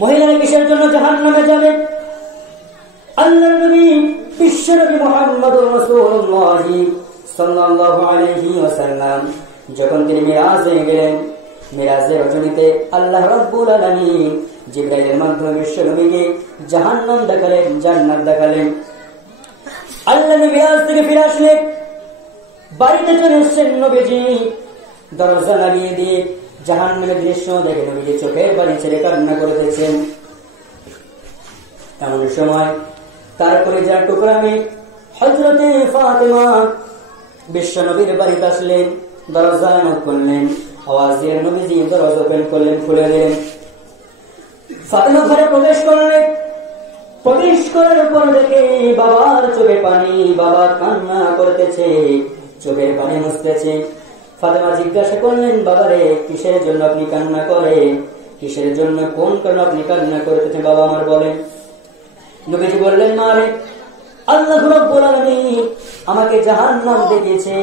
মহিলারা কিসের জন্য জাহান্নামে যাবে? আল্লাহর নবী বিশ্ব নবী মুহাম্মদুর রাসূলুল্লাহ সাল্লাল্লাহু আলাইহি ওয়াসাল্লাম যখন তিনি মিরাজ হয়ে গেলেন, মিরাজের রজনীতে আল্লাহ রাব্বুল আলামিন জিবরাইলের মাধ্যমে বিশ্ব নবীকে জাহান্নাম দেখালেন, জান্নাত দেখালেন। আল্লাহ নবী মিরাজ থেকে ফিরে আসলেন, বাড়িতে চলে এসেছেন নবীজি, দরজা লাগিয়ে দিয়ে জাহান্নামের দৃশ্য দেখে নবীজি চোখের পানি ছেড়ে কান্না করতেছেন। এমন সময় তারপরে যার টুকরা মেয়ে হযরতে ফাতেমা বিশ্ব নবীর বাড়িতে আসলেন, দরজা নক করলেন, আওয়াজ দিয়ে নবীজি দরজা ওপেন করলেন, খুলে দিলেন। ফাতেমা ঘরে প্রবেশ করলেন, প্রবেশ করার পর দেখে বাবার চোখে পানি, বাবা কান্না করতেছে, চোখের পানি মুছতেছে। ফাতেমা জিজ্ঞাসা করলেন, বাবারে কিসের জন্য আপনি কান্না করেন? কিসের জন্য, কোন কারণে আপনি কান্না করতেছেন বাবা আমার বলেন? নবীজি বললেন, মা রে, আল্লাহ রাব্বুল আলামিন আমাকে জাহান্নাম দেখিয়েছে।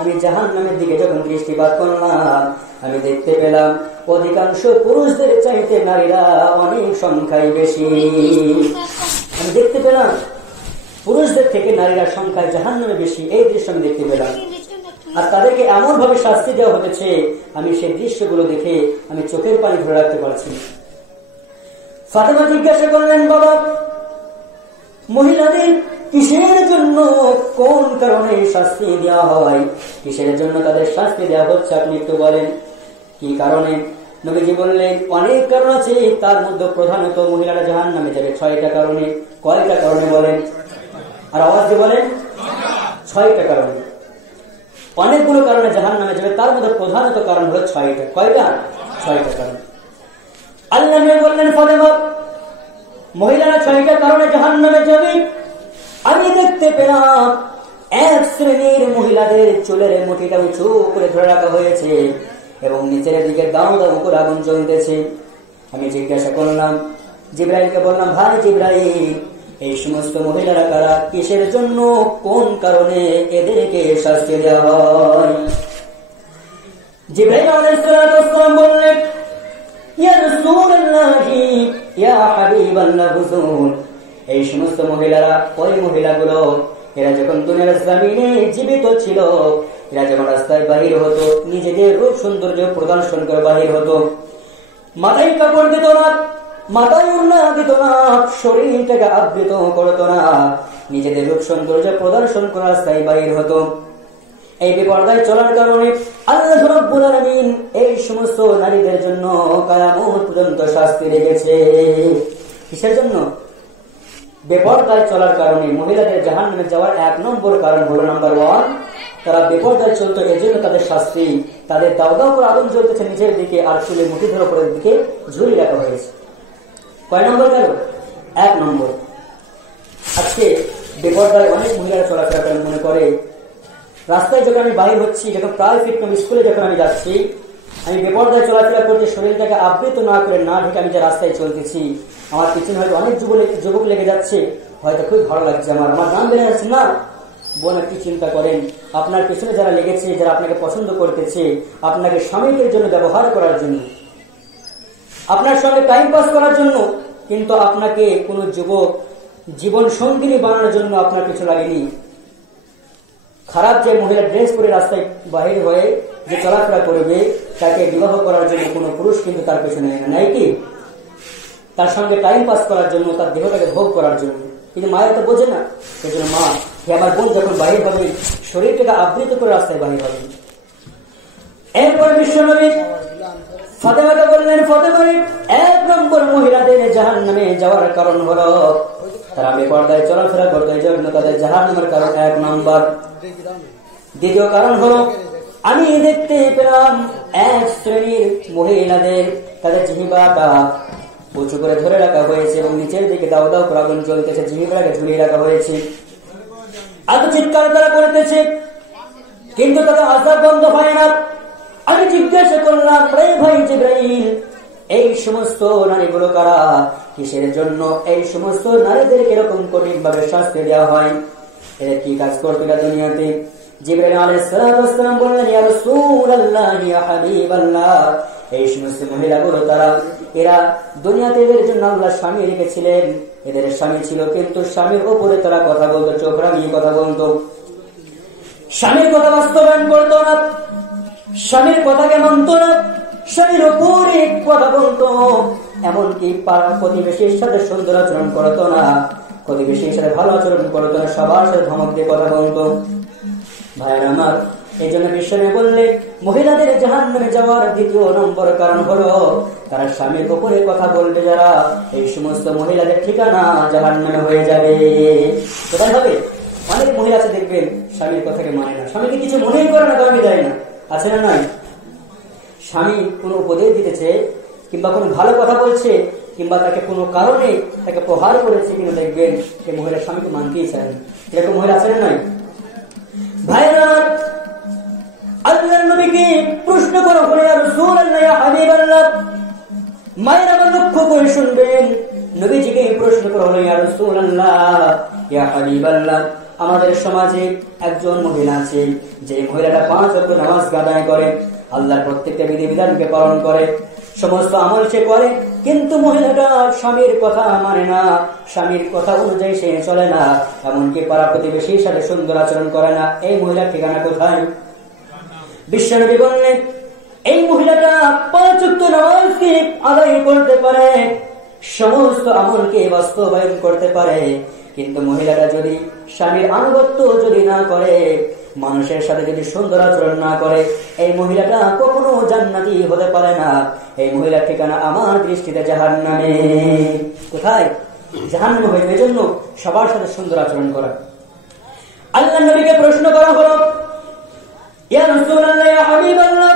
আমি জাহান্নামের দিকে যখন দৃষ্টিপাত করলাম, আমি দেখতে পেলাম অধিকাংশ পুরুষদের চাইতে নারীরা অনেক সংখ্যায় বেশি। আমি দেখতে পেলাম পুরুষদের থেকে নারীরা সংখ্যায় জাহান্নামে বেশি। এই দৃশ্য আমি দেখতে পেলাম, আর তাদেরকে এমন ভাবে শাস্তি দেওয়া হয়েছে, আমি সেই দৃশ্যগুলো দেখে আমি চোখের পানি ধরে রাখতে পারছি। ফাতেমা জিজ্ঞাসা করলেন, বাবা মহিলাদের কিসের জন্য, কোন কারণে শাস্তি দেওয়া হয়? কিসের জন্য তাদের শাস্তি দেওয়া হচ্ছে আপনি একটু বলেন, কি কারণে? নবীজি বললেন, অনেক কারণ আছে, তার মধ্যে প্রধানত মহিলারা জাহান্নামে যাবে 6টা কারণে। কয়টা কারণে বলেন? আর আওয়াজ দিয়ে বলেন। 6টা কারণে, অনেকগুলো কারণে জাহান্নামে যাবে, তার মধ্যে প্রধানত কারণ হলো 6টা। কয়টা? 6টা কারণ। আল্লাহ নবী বললেন, ফাতেমা মহিলারা 6টা কারণে জাহান্নামে যাবে। আমি দেখতে পেলাম এক শ্রেণীর মহিলাদের চুলের মুঠিটা উঁচু করে ধরে রাখা হয়েছে এবং নিচের দিকে দাও দাও করে আগুন জ্বলতেছে। আমি জিজ্ঞাসা করলাম, জিবরাইলকে বললাম, ভাই জিবরাইল, এই সমস্ত মহিলারা কারা? কিসের জন্য, কোন কারণে এদেরকে শাস্তি দেওয়া হয়? জিবরাইল আলাইহিস সালাম বললেন, ইয়া রাসূলুল্লাহ, ইয়া হাবিবাল্লাহ, হুজুর, এই সমস্ত মহিলারা ওই মহিলাগুলো, এরা যখন দুনিয়ার জমিনে জীবিত ছিল, এরা যখন রাস্তায় বাহির হতো, নিজেদের রূপ সৌন্দর্য প্রদর্শন করে বাহির হতো, মাথায় কাপড় দিত না, মাথায় ওড়না দিত না, শরীরটাকে আবৃত করত না, নিজেদের রূপ সৌন্দর্য প্রদর্শন করে রাস্তায় বাহির হতো। এই বেপরদায় চলার কারণে আল্লাহ রাব্বুল আলামিন এই সমস্ত নারীদের জন্য কিয়ামত পর্যন্ত শাস্তি রেখেছে। কিসের জন্য? বেপরদায় চলার কারণে মহিলাদের জাহান্নামে যাওয়ার 1 নম্বর কারণ হলো, নাম্বার 1, তারা বেপরদায় চলতো, এজন্য তাদের শাস্তি। তাদের দাও দাও করে আগুন জ্বলতেছে নিচের দিকে, আর চুলে মুঠি ধরে উপরের দিকে ঝুলিয়ে রাখা হয়েছে। কয় নম্বর গেল? 1 নম্বর। আজকে বেপরদায় অনেক মহিলারা চলাফেরা করেন, মনে করে রাস্তায় যখন আমি বাইরে হচ্ছি, যখন প্রায় ফিটনেস স্কুলে যখন আমি যাচ্ছি, আমি বেপরদায় চলাফেরা করতে শরীরটাকে আবৃত না করে, না ঢেকে আমি যে রাস্তায় চলতেছি, আমার পিছনে হয়তো অনেক যুবক লেগে যাচ্ছে, হয়তো খুব ভালো লাগছে, আমার নাম বেড়ে যাচ্ছে না। বোন, একটি চিন্তা করেন, আপনার পিছনে যারা লেগেছে, যারা আপনাকে পছন্দ করতেছে, আপনাকে স্বামীকের জন্য ব্যবহার করার জন্য, আপনার সঙ্গে টাইম পাস করার জন্য, কিন্তু আপনাকে কোন যুবক জীবন সঙ্গিনী বানানোর জন্য আপনার পিছু লাগেনি। খারাপ যে মহিলা ড্রেস পরে রাস্তায় বাহির হয়ে যে চলাফেরা করবে, তাকে বিবাহ করার জন্য কোন পুরুষ কিন্তু তার পেছনে নাই কি? তার সঙ্গে টাইম পাস করার জন্য, তার দেহটাকে ভোগ করার জন্য। কিন্তু মায়ের তো বোঝে না। সেই জন্য মা, আমার বোন যখন বাহির হবে, শরীরটাকে আবৃত করে রাস্তায় বাহির হবে। এরপর বিশ্বনবী ফাতেমাকে বললেন, ফাতেমা, 1 নম্বর মহিলাদের জাহান্নামে যাওয়ার কারণ হলো তারা বেপরদায় চলাফেরা করতো, এই জন্য তাদের জাহান্নামের কারণ 1 নম্বর। দ্বিতীয় কারণ হলো, আমি দেখতে পেলাম এক শ্রেণীর মহিলাদের তাদের জিহ্বাটা উঁচু করে ধরে রাখা হয়েছে এবং নিচের দিকে দাও দাও করে আগুন জ্বলতেছে, জিহ্বাটাকে ঝুলিয়ে রাখা হয়েছে। এত চিৎকার তারা করতেছে, কিন্তু তাদের আযাব বন্ধ হয় না। আমি জিজ্ঞাসা করলাম, ভাই জিবরাইল, এই সমস্ত নারীগুলো কারা? কিসের জন্য এই সমস্ত নারীদেরকে এরকম কঠিন ভাবে শাস্তি দেওয়া হয়? এরা কি কাজ করতে দুনিয়াতে? জিবরাইল আলাইহিস বললেন, ইয়া রাসূলুল্লাহ, ইয়া হাবিবাল্লাহ, এই সমস্ত মহিলাগুলো তারা এরা দুনিয়াতে এদের জন্য আল্লাহ স্বামী রেখেছিলেন, এদের স্বামী ছিল কিন্তু স্বামীর উপরে তারা কথা বলতো, চোখ রাঙিয়ে কথা বলতো, স্বামীর কথা বাস্তবায়ন করতো না, স্বামীর কথাকে মানত না, স্বামীর উপরে কথা বলতো, এমনকি পাড়া প্রতিবেশীর সাথে সুন্দর আচরণ করতো না, প্রতিবেশীর সাথে ভালো আচরণ করতো না, সবার সাথে ধমক দিয়ে কথা বলতো। ভাইয়ের আমার, এই জন্য বিশ্বনবী বললেন মহিলাদের জাহান্নামে যাওয়ার দ্বিতীয় নম্বর কারণ হলো তারা স্বামীর উপরে কথা বলবে। যারা এই সমস্ত মহিলাদের ঠিকানা জাহান্নামে হয়ে যাবে। কোথায় হবে? অনেক মহিলা আছে দেখবেন স্বামীর কথাকে মানে না, স্বামীকে কিছু মনেই করে না, দাবি দেয় না, আছে না নাই? স্বামী কোনো উপদেশ দিতেছে কিংবা কোনো ভালো কথা বলছে কিংবা তাকে কোনো কারণে তাকে প্রহার করেছে, কিন্তু দেখবেন সে মহিলা স্বামীকে মানতেই চায় না। এরকম মহিলা আছে না নাই? ভাইরা, আল্লাহর নবীকে প্রশ্ন করা হলো, ইয়া রাসূলুল্লাহ, ইয়া হাবিবাল্লাহ, মায়ের আমার লক্ষ্য করে শুনবেন, নবীজিকে প্রশ্ন করা হলো, ইয়া রাসূলুল্লাহ, ইয়া হাবিবাল্লাহ, আমাদের সমাজে একজন মহিলা আছে যে মহিলাটা 5 ওয়াক্ত নামাজ আদায় করে, আল্লাহর প্রত্যেকটা বিধিবিধানকে পালন করে, সমস্ত আমল সে করে, কিন্তু মহিলাটা স্বামীর কথা মানে না, স্বামীর কথা অনুযায়ী সে চলে না, এমনকি পাড়া প্রতিবেশীর সাথে সুন্দর আচরণ করে না। এই মহিলার ঠিকানা কোথায়? বিশ্বনবী বললেন এই মহিলাটা 5 ওয়াক্ত নামাজকে আদায় করতে পারে, সমস্ত আমলকে বাস্তবায়ন করতে পারে, কিন্তু মহিলাটা যদি স্বামীর আনুগত্য যদি না করে, মানুষের সাথে যদি সুন্দর আচরণ না করে, এই মহিলাটা কখনো জান্নাতি হতে পারে না। এই মহিলার ঠিকানা আমার দৃষ্টিতে জাহান্নামে। কোথায়? জাহান্নামে হয়ে। এই জন্য সবার সাথে সুন্দর আচরণ করা। আল্লাহর নবীকে প্রশ্ন করা হলো, ইয়া রাসূলুল্লাহ, ইয়া হাবিবাল্লাহ,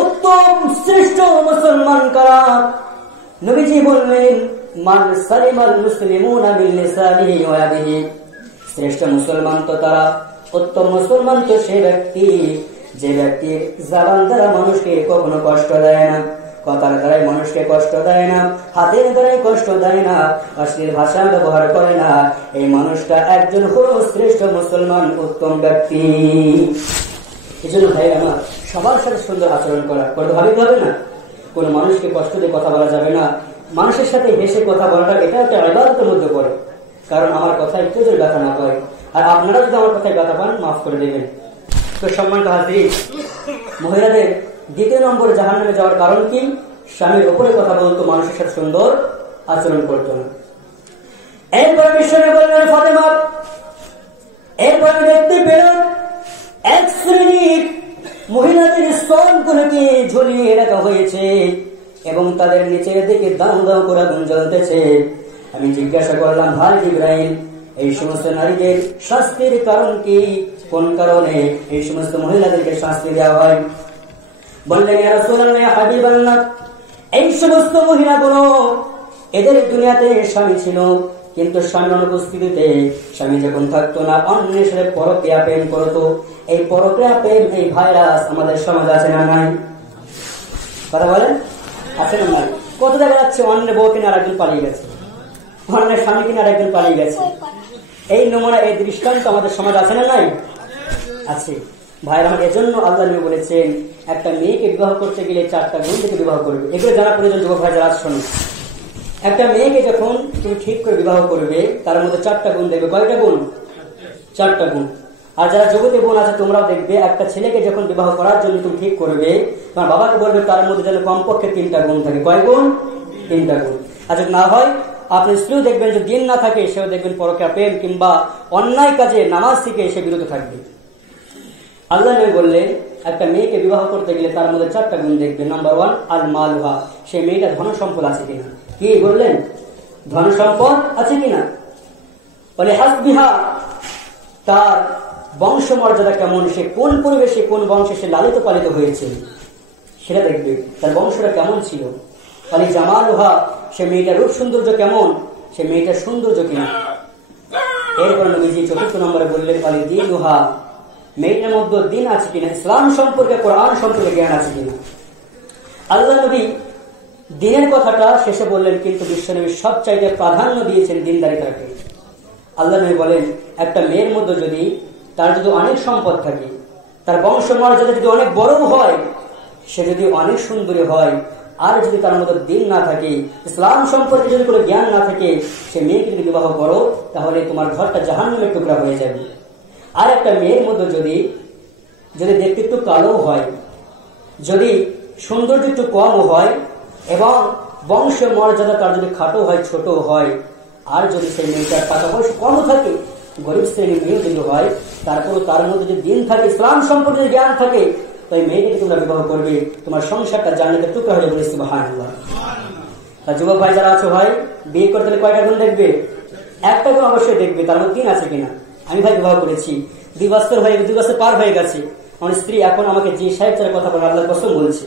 উত্তম শ্রেষ্ঠ মুসলমান কারা? নবীজি বললেন, মান সালিমাল মুসলিমুনা মিন লিসানিহি ওয়া ইয়াদিহি, শ্রেষ্ঠ মুসলমান তো তারা, উত্তম মুসলমান তো সে ব্যক্তি যে ব্যক্তির জবান দ্বারা মানুষকে কখনো কষ্ট দেয় না, কথার দ্বারাই মানুষকে কষ্ট দেয় না, হাতের দ্বারাই কষ্ট দেয় না, অশ্লীল ভাষা ব্যবহার করে না, এই মানুষটা একজন হলো শ্রেষ্ঠ মুসলমান, উত্তম ব্যক্তি। এই জন্য ভাই আমার, সবার সাথে সুন্দর আচরণ করা করতে হবে না, কোন মানুষকে কষ্ট দিয়ে কথা বলা যাবে না, মানুষের সাথে হেসে কথা বলাটা এটা একটা ইবাদতের মধ্যে পড়ে। কারণ আমার কথায় কেউ যদি ব্যথা না পায়, আর আপনারা যদি আমার কথায় ব্যথা পান, মাফ করে দেবেন। তো সম্মানিত হাজির, মহিলাদের দ্বিতীয় নম্বর জাহান্নামে যাওয়ার কারণ কি? স্বামীর উপরে কথা বলতো, মানুষের সাথে সুন্দর আচরণ করতো না। এরপরে বিশ্বনবী বললেন, ফাতেমা, এরপরে দেখতে পেলাম এক শ্রেণীর মহিলাদের স্তনগুলোকে ঝুলিয়ে রাখা হয়েছে এবং তাদের নিচের দিকে দাও দাও করে আগুন জ্বলতেছে। আমি জিজ্ঞাসা করলাম, ভাই ইব্রাহিম, এই সমস্ত নারীদের শাস্তির কারণ কি? কোন কারণে এই সমস্ত মহিলাদেরকে শাস্তি দেওয়া হয়? বললেন, ইয়া রাসূলুল্লাহ, ইয়া হাবিবাল্লাহ, এই সমস্ত মহিলাগুলো এদের দুনিয়াতে স্বামী ছিল, কিন্তু স্বামীর অনুপস্থিতিতে, স্বামী যখন থাকতো না, অন্যের সাথে পরক্রিয়া প্রেম করতো। এই পরক্রিয়া প্রেম, এই ভাইরাস আমাদের সমাজ আছে না নাই? কথা বলেন, আছে না নাই? কত জায়গায় যাচ্ছে, অন্যের বউ কিনে আর একজন পালিয়ে গেছে, অন্যের স্বামী কিনে আর একজন পালিয়ে গেছে। এই নমুনা, এই দৃষ্টান্ত আমাদের সমাজ আছে না নাই? আছে। ভাইরা আমার, এজন্য আল্লাহ নবী বলেছেন, একটা মেয়েকে বিবাহ করতে গেলে 4টা গুণ থেকে বিবাহ করবে। এগুলো জানা প্রয়োজন। যুবক ভাই যারা শোনো, একটা মেয়েকে যখন তুমি ঠিক করে বিবাহ করবে, তার মধ্যে 4টা গুণ দেখবে। কয়টা গুণ? 4টা গুণ। আর যারা যুবতী বোন আছে, তোমরাও দেখবে, একটা ছেলেকে যখন বিবাহ করার জন্য তুমি ঠিক করবে, তোমার বাবাকে বলবে তার মধ্যে যেন কমপক্ষে 3টা গুণ থাকে। কয় গুণ? 3টা গুণ। আর যদি না হয়, আপনি স্ত্রীও দেখবেন যে দিন না থাকে, সেও দেখবেন পরকীয়া প্রেম কিংবা অন্যায় কাজে নামাজ থেকে সে বিরত থাকবে। আল্লাহ নবী বললেন, একটা মেয়েকে বিবাহ করতে গেলে তার মধ্যে 4টা গুণ দেখবে। নাম্বার 1, আল মালুহা, সে মেয়েটা ধন সম্পদ আছে কিনা। কি বললেন? ধন সম্পদ আছে কিনা। বলে হাসবিহা, তার বংশ মর্যাদা কেমন, সে কোন পরিবেশে, কোন বংশে সে লালিত পালিত হয়েছে, সেটা দেখবে। তার বংশটা কেমন ছিল। বলে জামালুহা, সে মেয়েটার রূপ সৌন্দর্য কেমন, সে মেয়েটার সৌন্দর্য কিনা। এরপর নবীজি 4th নম্বরে বললেন, বলে দিনুহা, মেয়েটার মধ্যে দিন আছে কিনা, ইসলাম সম্পর্কে, কোরআন সম্পর্কে জ্ঞান আছে কিনা। আল্লাহ নবী দিনের কথাটা শেষে বললেন, কিন্তু বিশ্বনবী সবচাইতে প্রাধান্য দিয়েছেন দিনদারিতাকে। আল্লাহ নবী বলেন, একটা মেয়ের মধ্যে যদি তার যদি অনেক সম্পদ থাকে, তার বংশ মর্যাদা যদি অনেক বড় হয়, সে যদি অনেক সুন্দরী হয়, আর যদি তার মধ্যে দিন না থাকে, ইসলাম সম্পর্কে যদি কোনো জ্ঞান না থাকে, সে মেয়েকে যদি বিবাহ করো তাহলে তোমার ঘরটা জাহান্নামের টুকরা হয়ে যাবে। আর একটা মেয়ের মধ্যে যদি দেখতে একটু কালো হয়, যদি সৌন্দর্য একটু কম হয় এবং বংশ মর্যাদা তার যদি খাটো হয়, ছোট হয়, আর যদি সেই মেয়েটার টাকা পয়সা কম থাকে, গরিব শ্রেণীর মেয়ে যদি হয়, তারপর তার মধ্যে যদি দিন থাকে, ইসলাম সম্পর্কে যদি জ্ঞান থাকে, তাই মেয়েকে তোমরা বিবাহ করবে, তোমার সংসারটা জান্নাতের টুকরা হয়ে বলে সুবহানাল্লাহ। তার যুবক ভাই যারা আছো ভাই, বিয়ে করতে হলে কয়টা গুণ দেখবে? একটা গুণ অবশ্যই দেখবে, তার মধ্যে দিন আছে কিনা। আমি ভাই বিবাহ করেছি, 2 বছর পার হয়ে গেছে, আমার স্ত্রী এখন আমাকে যে সাহেব ছাড়া কথা বলে আল্লাহর কসম বলছে,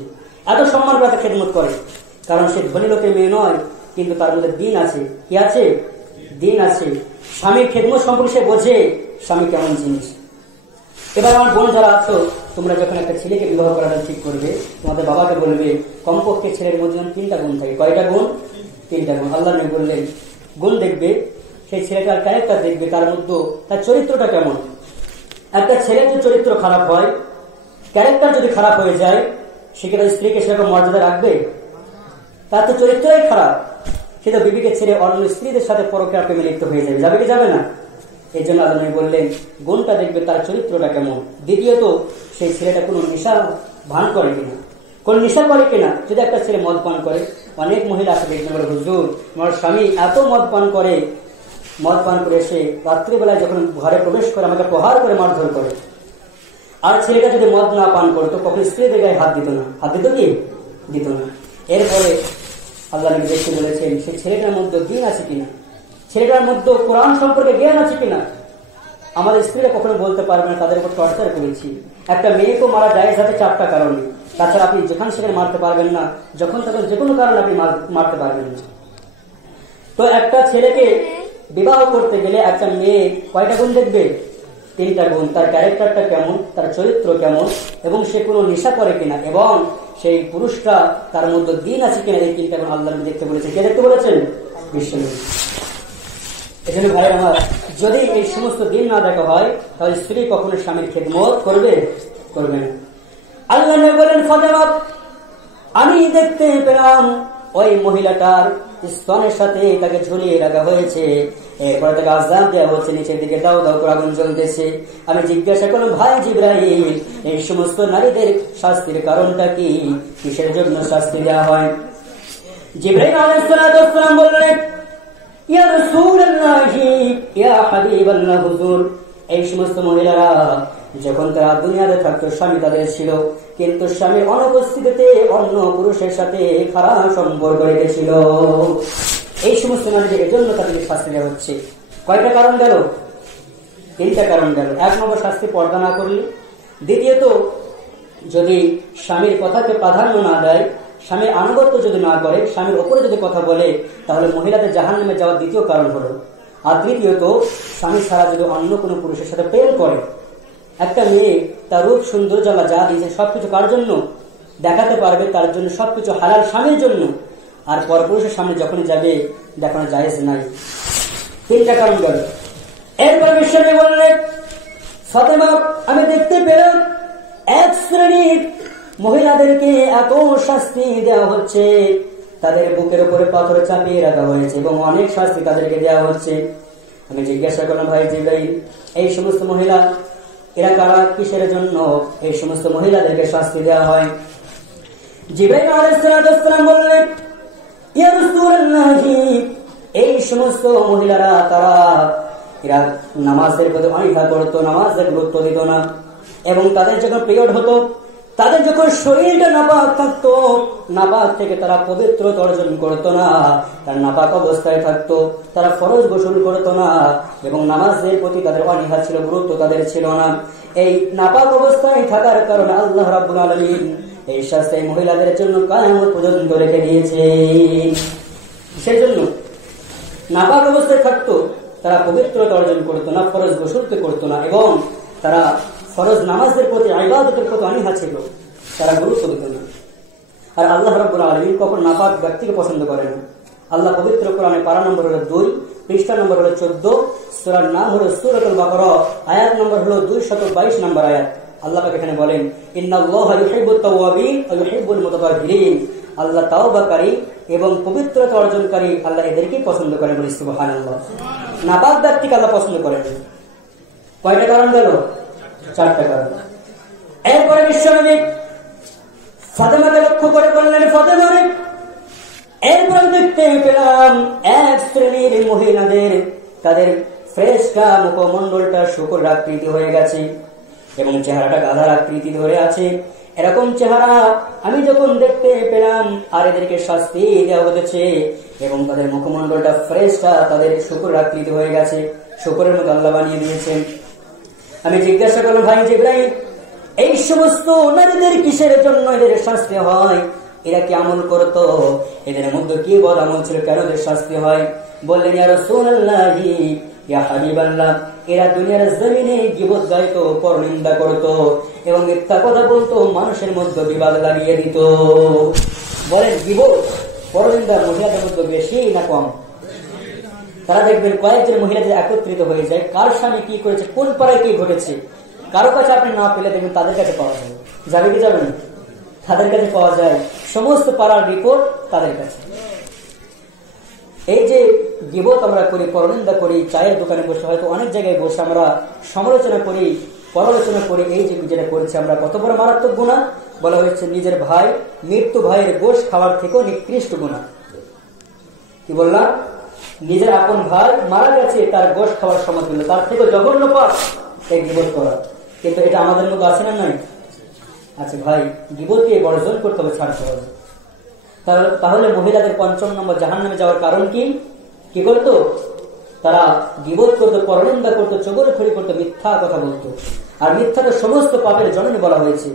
এত সম্মান করে খেদমত করে, কারণ সে ধনী লোকের মেয়ে নয়, কিন্তু তার মধ্যে দিন আছে। কি আছে? দিন আছে। স্বামীর খেদমত সম্পর্কে সে বোঝে স্বামী কেমন জিনিস। এবার আমার বোন যারা আছো, তোমরা যখন একটা ছেলেকে বিবাহ করাটা ঠিক করবে, তোমাদের বাবাকে বলবে কমপক্ষে ছেলের মধ্যে 3টা গুণ থাকে। কয়টা গুণ? 3টা গুণ। আল্লাহ নবী বললেন গুণ দেখবে, সেই ছেলেটার ক্যারেক্টার দেখবে, তার মধ্যে তার চরিত্রটা কেমন। একটা ছেলের যদি চরিত্র খারাপ হয়, ক্যারেক্টার যদি খারাপ হয়ে যায়, সে কি তার স্ত্রীকে সেরকম মর্যাদা রাখবে? তার তো চরিত্রই খারাপ, সে তো বিবিকে ছেড়ে অন্য স্ত্রীদের সাথে পরকীয়া প্রেমে লিপ্ত হয়ে যাবে। যাবে কি যাবে না? এই জন্য আল্লাহ নবী বললেন গুণটা দেখবে, তার চরিত্রটা কেমন। দ্বিতীয়ত, সেই ছেলেটা কোনো নেশা ভান করে কিনা, কোন নেশা করে কিনা। যদি একটা ছেলে মদ পান করে, অনেক মহিলা আছে দেখবেন বলে হুজুর আমার স্বামী এত মদ পান করে সে রাত্রিবেলায় যখন ঘরে প্রবেশ করে আমাকে প্রহার করে মারধর করে। আর ছেলেটা যদি মদ না পান করতো, কখন স্ত্রীদের গায়ে হাত দিত না। হাত দিত কি? দিত না। এরপরে আল্লাহ নবী দেখতে বলেছেন সেই ছেলেটার মধ্যে দিন আছে কিনা, ছেলেটার মধ্যে কোরআন সম্পর্কে জ্ঞান আছে কিনা। আমাদের স্ত্রীরা কখনো বলতে পারবে না তাদের উপর টর্চার করেছি। একটা মেয়েকেও মারা যায় যাতে 4টা কারণে, তাছাড়া আপনি যেখানে সেখানে মারতে পারবেন না, যখন তখন যে কোনো কারণে আপনি মারতে পারবেন না। তো একটা ছেলেকে বিবাহ করতে গেলে একটা মেয়ে কয়টা গুণ দেখবে? 3টা গুণ। তার ক্যারেক্টারটা কেমন, তার চরিত্র কেমন, এবং সে কোনো নেশা করে কিনা, এবং সেই পুরুষটা তার মধ্যে দিন আছে কিনা, এই 3টা গুণ আল্লাহ দেখতে বলেছেন। কে দেখতে বলেছেন? বিশ্বনবী। এজন্য ভাই আমার, যদি এই সমস্ত দিন না দেখা হয়, তাহলে স্ত্রী কখনো স্বামীর খেদমত করবে না। আল্লাহ নবী বলেন ফাতেমা, আমি দেখতে পেলাম ওই মহিলাটার স্তনের সাথে তাকে ঝুলিয়ে রাখা হয়েছে, এরপরে তাকে আযাব দেওয়া হচ্ছে, নিচের দিকে দাও দাও করে আগুন জ্বলতেছে। আমি জিজ্ঞাসা করলাম ভাই জিবরাইল, এই সমস্ত নারীদের শাস্তির কারণটা কি, কিসের জন্য শাস্তি দেওয়া হয়? জিবরাইল আলাইহিস সালাম বললেন ইয়া রাসূলুল্লাহ ইয়া হাবিবাল্লাহ হুজুর, এই সমস্ত মহিলারা যখন তারা দুনিয়াতে থাকতো স্বামী তাদের ছিল, কিন্তু স্বামীর অনুপস্থিতিতে অন্য পুরুষের সাথে খারাপ সম্পর্ক রেখেছিল। এই সমস্ত নারীদের এজন্য তাদেরকে শাস্তি দেওয়া হচ্ছে। কয়টা কারণ গেল? 3টা কারণ গেল। 1 নম্বর শাস্তি পর্দা না করলে। দ্বিতীয়ত, যদি স্বামীর কথাকে প্রাধান্য না দেয়, স্বামীর আনুগত্য যদি না করে, স্বামীর ওপরে যদি কথা বলে, তাহলে মহিলাদের জাহান্নামে যাওয়ার দ্বিতীয় কারণ হলো। আর তৃতীয়ত, স্বামী ছাড়া যদি অন্য কোনো পুরুষের সাথে প্রেম করে। একটা মেয়ে তার রূপ সৌন্দর্য যা দিয়েছে সবকিছু কার জন্য দেখাতে পারবে? তার জন্য, সবকিছু হালাল স্বামীর জন্য। আর পরপুরুষের সামনে যখনই যাবে দেখানো জায়েজ নাই। 3টা কারণ গেল। এরপর বিশ্বনবী বললেন ফাতেমা, আমি দেখতে পেলাম এক শ্রেণীর মহিলাদেরকে এত শাস্তি দেওয়া হচ্ছে, তাদের বুকের উপরে পাথর চাপিয়ে রাখা হয়েছে এবং অনেক শাস্তি তাদেরকে দেওয়া হচ্ছে। আমি জিজ্ঞাসা করলাম ভাই জিবরাইল, এই সমস্ত মহিলা এরা কারা, কিসের জন্য এই সমস্ত মহিলাদেরকে শাস্তি দেওয়া হয়? জিবরাইল আলাইহিস সালাম বললেন ইয়া রাসূলুল্লাহ, এই সমস্ত মহিলারা এরা নামাজের প্রতি অনীহা করতো, নামাজের গুরুত্ব দিত না, এবং তাদের যখন পিরিয়ড হতো, তাদের যখন শরীরটা নাপাক থাকতো, নাপাক থেকে তারা পবিত্রতা অর্জন করতো না, তার নাপাক অবস্থায় থাকতো, তারা ফরজ গোসল করতো না, এবং নামাজের প্রতি তাদের অনীহা ছিল, গুরুত্ব তাদের ছিল না। এই নাপাক অবস্থায় থাকার কারণে আল্লাহ রাব্বুল আলামিন এই শাস্তি মহিলাদের জন্য কিয়ামত পর্যন্ত রেখে দিয়েছে। সেই জন্য নাপাক অবস্থায় থাকতো, তারা পবিত্রতা অর্জন করতো না, ফরজ গোসল করতো না, এবং তারা ফরজ নামাজের প্রতি, ইবাদতের প্রতি অনীহা ছিল, তারা গুরুত্ব দিত না। আর আল্লাহ রাব্বুল আলামিন কখন নাপাক ব্যক্তিকে পছন্দ করেন না। আল্লাহ পবিত্র কোরআনে পারা নম্বর হলো 2, পৃষ্ঠা নম্বর হলো 14, সূরার নাম হলো সূরাতুল বাকারা, আয়াত নম্বর হলো 222 নম্বর আয়াত। আল্লাহ পাক এখানে বলেন ইন্নাল্লাহা ইউহিব্বুত তাওয়াবিন ওয়া ইউহিব্বুল মুতাতাহহিরিন, আল্লাহ তাওবাকারী এবং পবিত্রতা অর্জনকারী আল্লাহ এদেরকেই পছন্দ করেন। বলি সুবহানাল্লাহ। নাপাক ব্যক্তিকে আল্লাহ পছন্দ করেন। কয়টা কারণ গেল? 4টা কারণ। এরপরে বিশ্বনবী ফাতেমাকে লক্ষ্য করে বললেন, ফাতেমা রে, এরপর দেখতে পেলাম এক শ্রেণীর মহিলাদের তাদের ফ্রেশটা মুখমণ্ডলটা শুকর আকৃতি হয়ে গেছে এবং চেহারাটা গাধার আকৃতি ধরে আছে। এরকম চেহারা আমি যখন দেখতে পেলাম, আর এদেরকে শাস্তি দেওয়া হয়েছে এবং তাদের মুখমণ্ডলটা ফ্রেশটা তাদের শুকর আকৃতি হয়ে গেছে, শুকরের মতো আল্লাহ বানিয়ে দিয়েছেন। আমি জিজ্ঞাসা করলাম, ভাই জিবরাইল, এই সমস্ত নারীদের কিসের জন্য এদের শাস্তি হয়? এরা কি আমল করতো? এদের মধ্যে কি বদ আমল ছিল, কেন এদের শাস্তি হয়? বললেন, ইয়া রাসূলুল্লাহ, ইয়া হাবিবাল্লাহ, এরা দুনিয়ার জমিনে গীবত গাইতো, পরনিন্দা করতো এবং মিথ্যা কথা বলতো, মানুষের মধ্যে বিবাদ লাগিয়ে দিত। বলেন, গীবত পরনিন্দা মহিলাদের মধ্যে বেশি না কম? তারা দেখবেন কয়েকজন মহিলাদের একত্রিত হয়ে যায়, কার স্বামী কি করেছে, কোন পাড়ায় কি ঘটেছে, কারো কাছে আপনি না পেলে দেখবেন তাদের কাছে পাওয়া যায়। যাবে কি যাবে না? তাদের কাছে পাওয়া যায়, সমস্ত পাড়ার রিপোর্ট তাদের কাছে। এই যে গীবত আমরা করি, পরনিন্দা করি, চায়ের দোকানে বসে, হয়তো অনেক জায়গায় বসে আমরা সমালোচনা করি, পরালোচনা করি, এই যে যেটা করেছি আমরা, কত বড় মারাত্মক গুনাহ। বলা হয়েছে নিজের ভাই, মৃত্যু ভাইয়ের গোশ খাওয়ার থেকেও নিকৃষ্ট গুনাহ। কি বললাম? নিজের আপন ভাই মারা গেছে, তার গোশ খাওয়ার সময় দিল, তার থেকে জঘন্য পাপ এই গীবত করা। কিন্তু এটা আমাদের মধ্যে আছে না নাই? আচ্ছা ভাই, গীবতকে বর্জন করতে হবে, ছাড়তে হবে। তাহলে মহিলাদের 5 নম্বর জাহান্নামে যাওয়ার কারণ কি? কি করতো? তারা গীবত করতো, পরনিন্দা করতো, চগলখড়ি করতো, মিথ্যা কথা বলতো। আর মিথ্যাটা সমস্ত পাপের জননী বলা হয়েছে।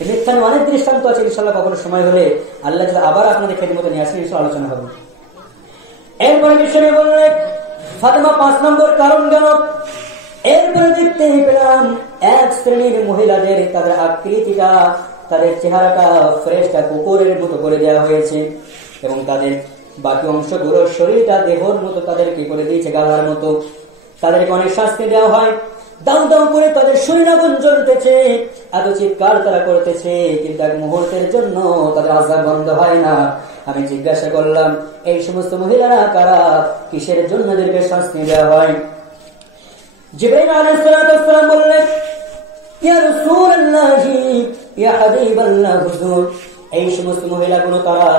এই মিথ্যা নিয়ে অনেক দৃষ্টান্ত আছে, ইনশাআল্লাহ কখনো সময় হলে আল্লাহ যদি আবার আপনাদের খেদমতে নিয়ে আসেন, ইনশাআল্লাহ আলোচনা হবে। এরপরে বিষয়ে বললেন, ফাতেমা 5 নম্বর কারণ গেল। এরপরে দেখতে পেলাম এক শ্রেণীর মহিলাদের তাদের আকৃতিটা, তাদের চেহারাটা ফ্রেশটা কুকুরের মতো করে দেওয়া হয়েছে এবং তাদের বাকি অংশগুলো শরীরটা দেহর মতো তাদের কি করে দিয়েছে, গাধার মতো। তাদেরকে অনেক শাস্তি দেওয়া হয়, দাউ দাউ করে তাদের শরীর আগুন জ্বলতেছে, এত চিৎকার তারা করতেছে, কিন্তু এক মুহূর্তের জন্য তাদের আযাব বন্ধ হয় না। আমি জিজ্ঞাসা করলাম, এই সমস্ত মহিলারা কারা, কিসের জন্য এদেরকে শাস্তি দেওয়া হয়? জিবরাইল আলাইহিস সালাম বললেন, ইয়া রাসূলুল্লাহ, ইয়া হাবিবাল্লাহ, হুজুর, এই সমস্ত মহিলাগুলো তারা,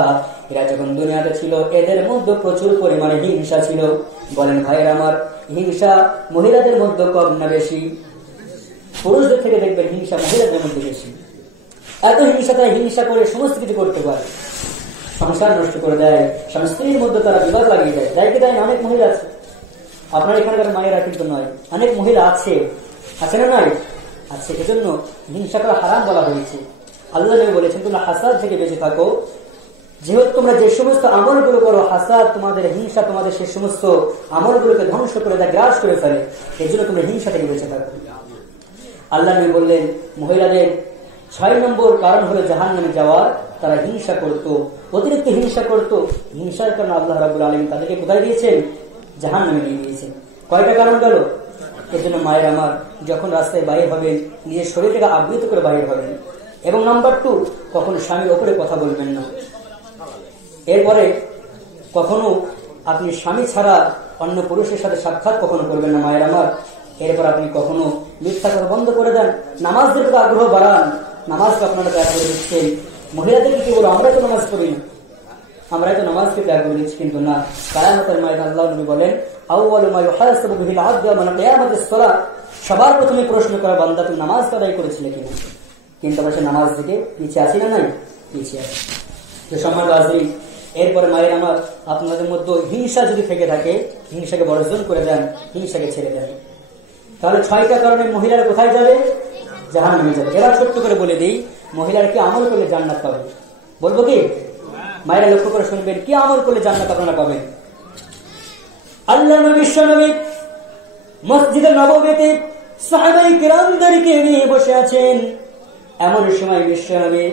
এরা যখন দুনিয়াতে ছিল এদের মধ্যে প্রচুর পরিমাণে হিংসা ছিল। বলেন ভাইয়ের আমার, হিংসা মহিলাদের মধ্যে কম না বেশি? পুরুষদের থেকে দেখবেন হিংসা মহিলাদের মধ্যে বেশি। এত হিংসা, তারা হিংসা করে সমস্ত কিছু করতে পারে, সংসার নষ্ট করে দেয়, স্বামী স্ত্রীর মধ্যে তারা বিবাদ লাগিয়ে দেয়। তাই কি তাই? অনেক মহিলা আছে, আপনার এখানকার মায়েরা কিন্তু নয়, অনেক মহিলা আছে, আছে না নয়? আছে। এজন্য হিংসা করা হারাম বলা হয়েছে। আল্লাহ নবী বলেছেন, তোমরা হাসাদ থেকে বেঁচে থাকো। যেহেতু তোমরা যে সমস্ত আমলগুলো করো, হাসাদ তোমাদের, হিংসা তোমাদের সে সমস্ত আমলগুলোকে ধ্বংস করে দেয়, গ্রাস করে ফেলে। এর জন্য তোমরা হিংসা থেকে বেঁচে থাকো। আল্লাহ নবী বললেন, মহিলাদের 6 নম্বর কারণ হলো জাহান্নামে যাওয়ার। তারা হিংসা করতো, অতিরিক্ত হিংসা করতো। হিংসার কারণে আল্লাহ রাব্বুল আলামিন তাদেরকে কোথায় দিয়েছেন? জাহান্নামে নিয়ে দিয়েছেন। কয়টা কারণ গেল? এর জন্য মায়ের আমার, যখন রাস্তায় বাইরে হবেন, নিজের শরীরটাকে আবৃত করে বাইরে হবেন। এবং নাম্বার 2, কখনো স্বামীর ওপরে কথা বলবেন না। এরপরে কখনো আপনি স্বামী ছাড়া অন্য পুরুষের সাথে সাক্ষাৎ কখনো করবেন না মায়ের আমার। এরপর আপনি কখনো মিথ্যা কথা বন্ধ করে দেন। নামাজের প্রতি আগ্রহ বাড়ান, নামাজকে আপনারা ত্যাগ করে দিচ্ছেন। মহিলাদেরকে কি বলো, আমরাই তো নামাজ পড়ি না, আমরাই তো নামাজকে ত্যাগ করে দিচ্ছি। কিন্তু না, কিয়ামতের ময়দানে আল্লাহ নবী বলেন, আউয়ালু মা ইউহাসাবু বিহিল আবদু ইয়াওমাল কিয়ামাতিস সালাহ, সবার প্রথমে প্রশ্ন করা বান্দা, তুমি নামাজ আদায় করেছিলে কিনা? কিন্তু আমরা সে নামাজ থেকে পিছিয়ে আছি না? নাই, পিছিয়ে আছি। তো সম্মানিত হাজরিন, এরপরে মায়ের আমার, আপনাদের মধ্যে হিংসা যদি থেকে থাকে, হিংসাকে বর্জন করে দেন, হিংসাকে ছেড়ে দেন। তাহলে 6টা কারণে মহিলারা কোথায় যাবে? জাহান্নামে যাবে। এবার ছোট্ট করে বলে দিই, মহিলারা কি আমল করলে জান্নাত পাবে? বলবো কি? মায়েরা লক্ষ্য করে শুনবেন, কি আমল করলে জান্নাত আপনারা পাবেন? আল্লাহ নবী বিশ্বনবী মসজিদে নববীতে সাহাবায়ে কিরামদেরকে নিয়ে বসে আছেন। এমন সময় বিশ্বনবী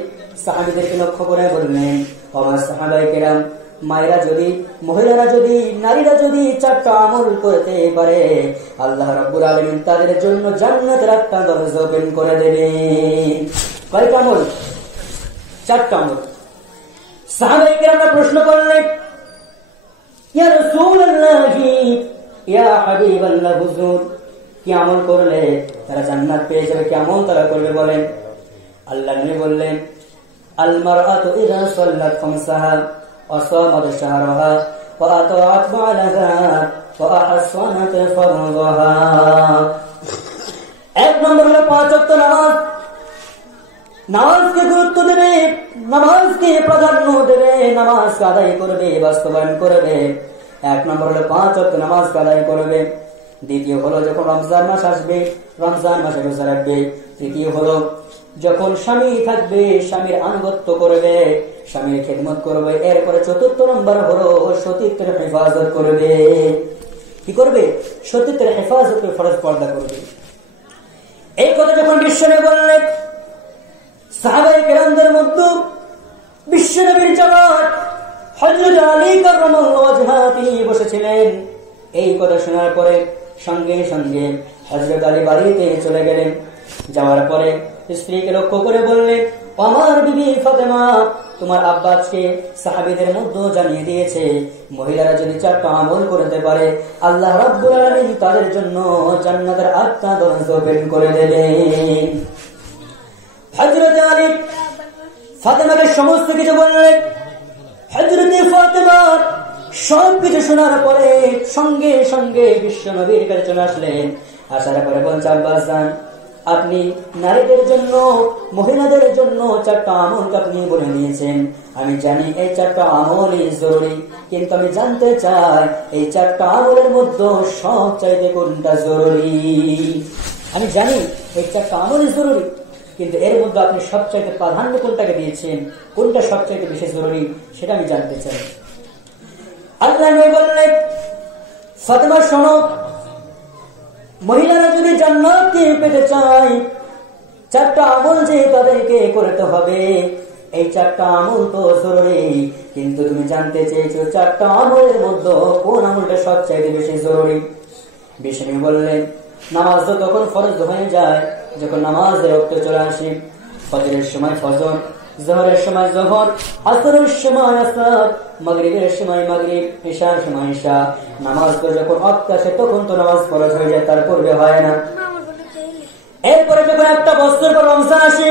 সাহাবীদেরকে লক্ষ্য করে বললেন, ও আমার সাহাবায়ে কিরাম, মায়েরা যদি, মহিলারা যদি, নারীরা যদি 4টা আমল করতে পারে, আল্লাহ রাব্বুল আলামিন তাদের জন্য জান্নাতের একটা দরজা ওপেন করে দেবেন। কয়টা আমল? 4টা আমল। সাহাবায়ে কেরামরা প্রশ্ন করলেন, ইয়া রাসূলুল্লাহ, ইয়া হাবিবাল্লাহ, হুজুর কি আমল করলে তারা জান্নাত পেয়ে যাবে, কি আমল তারা করবে বলেন। আল্লাহর নবী বললেন, আল মারআতু ইযা সাল্লাত খামসাহা ওয়া সামাত শাহরাহা ওয়া আতাআত বা'লাহা ওয়া আহসানাত ফারদাহা। এক নম্বর হলো 5 ওয়াক্ত নামাজ। নামাজকে গুরুত্ব দেবে, নামাজকে প্রাধান্য দেবে, নামাজ আদায় করবে, বাস্তবায়ন করবে। এক নম্বর হলো 5 ওয়াক্ত নামাজ আদায় করবে। দ্বিতীয় হলো যখন রমজান মাস আসবে, রমজান মাসে রোজা রাখবে। তৃতীয় হলো যখন স্বামী থাকবে, স্বামীর আনুগত্য করবে, স্বামীর খেদমত করবে। এরপরে চতুর্থ নম্বর হলো সতীত্বের হেফাজত করবে। কি করবে? সতীত্বের হেফাজত করে ফরজ পর্দা করবে। এই কথা যখন বিশ্বনবী বললেন, সাহাবায়ে কেরামদের মধ্যে বিশ্বনবীর জামাত হযরত আলী কাররামাল্লাহু ওয়াজহা তিনি বসেছিলেন। এই কথা শোনার পরে সঙ্গে সঙ্গে হযরত আলী বাড়িতে চলে গেলেন। যাওয়ার পরে স্ত্রীকে লক্ষ্য করে বললেন, আমার বিবি ফাতেমা, তোমার আব্বা আজকে সাহাবীদের মধ্যে জানিয়ে দিয়েছে মহিলারা যদি 4টা আমল করতে পারে আল্লাহ রাব্বুল আলামিন তাদের জন্য জান্নাতের 8টা দরজা ওপেন করে দেবেন। হযরত আলী ফাতেমাকে সমস্ত কিছু বললেন। হযরত ফাতেমা সব কিছু শোনার পরে সঙ্গে সঙ্গে বিশ্বনবীর কাছে চলে আসলেন। আসার পরে বলছেন, আব্বাজান, আপনি নারীদের জন্য, মহিলাদের জন্য 4টা আমল আপনি বলে নিয়েছেন। আমি জানি এই 4টা আমলই জরুরি, কিন্তু আমি জানতে চাই এই 4টা আমলের মধ্যে সবচাইতে কোনটা জরুরি। আমি জানি এই 4টা আমলই জরুরি, কিন্তু এর মধ্যে আপনি সবচাইতে প্রাধান্য কোনটাকে দিয়েছেন, কোনটা সবচাইতে বেশি জরুরি, সেটা আমি জানতে চাই। আল্লাহ নবী বললেন, ফাতেমা শোনো, মহিলারা যদি জান্নাত পেতে চায় 4টা আমল যে তাদেরকে করতে হবে। এই 4টা আমল তো জরুরি, কিন্তু তুমি জানতে চেয়েছো 4টা আমলের মধ্যে কোন আমলটা সবচাইতে বেশি জরুরি। বিষ্ণু বললেন, নামাজ তো তখন ফরজ হয়ে যায় যখন নামাজের ওয়াক্ত চলে আসে। ফজরের সময় ফজর, জোহরের সময় জোহর, আসরের সময় আসর, মাগরিবের সময় মাগরিব, ইশার সময় ইশা। নামাজ তো যখন ওয়াক্ত আসে তখন তো নামাজ ফরজ হয়ে যায়, তার পূর্বে হয় না। এরপরে যখন একটা বছর পর রমজান আসে,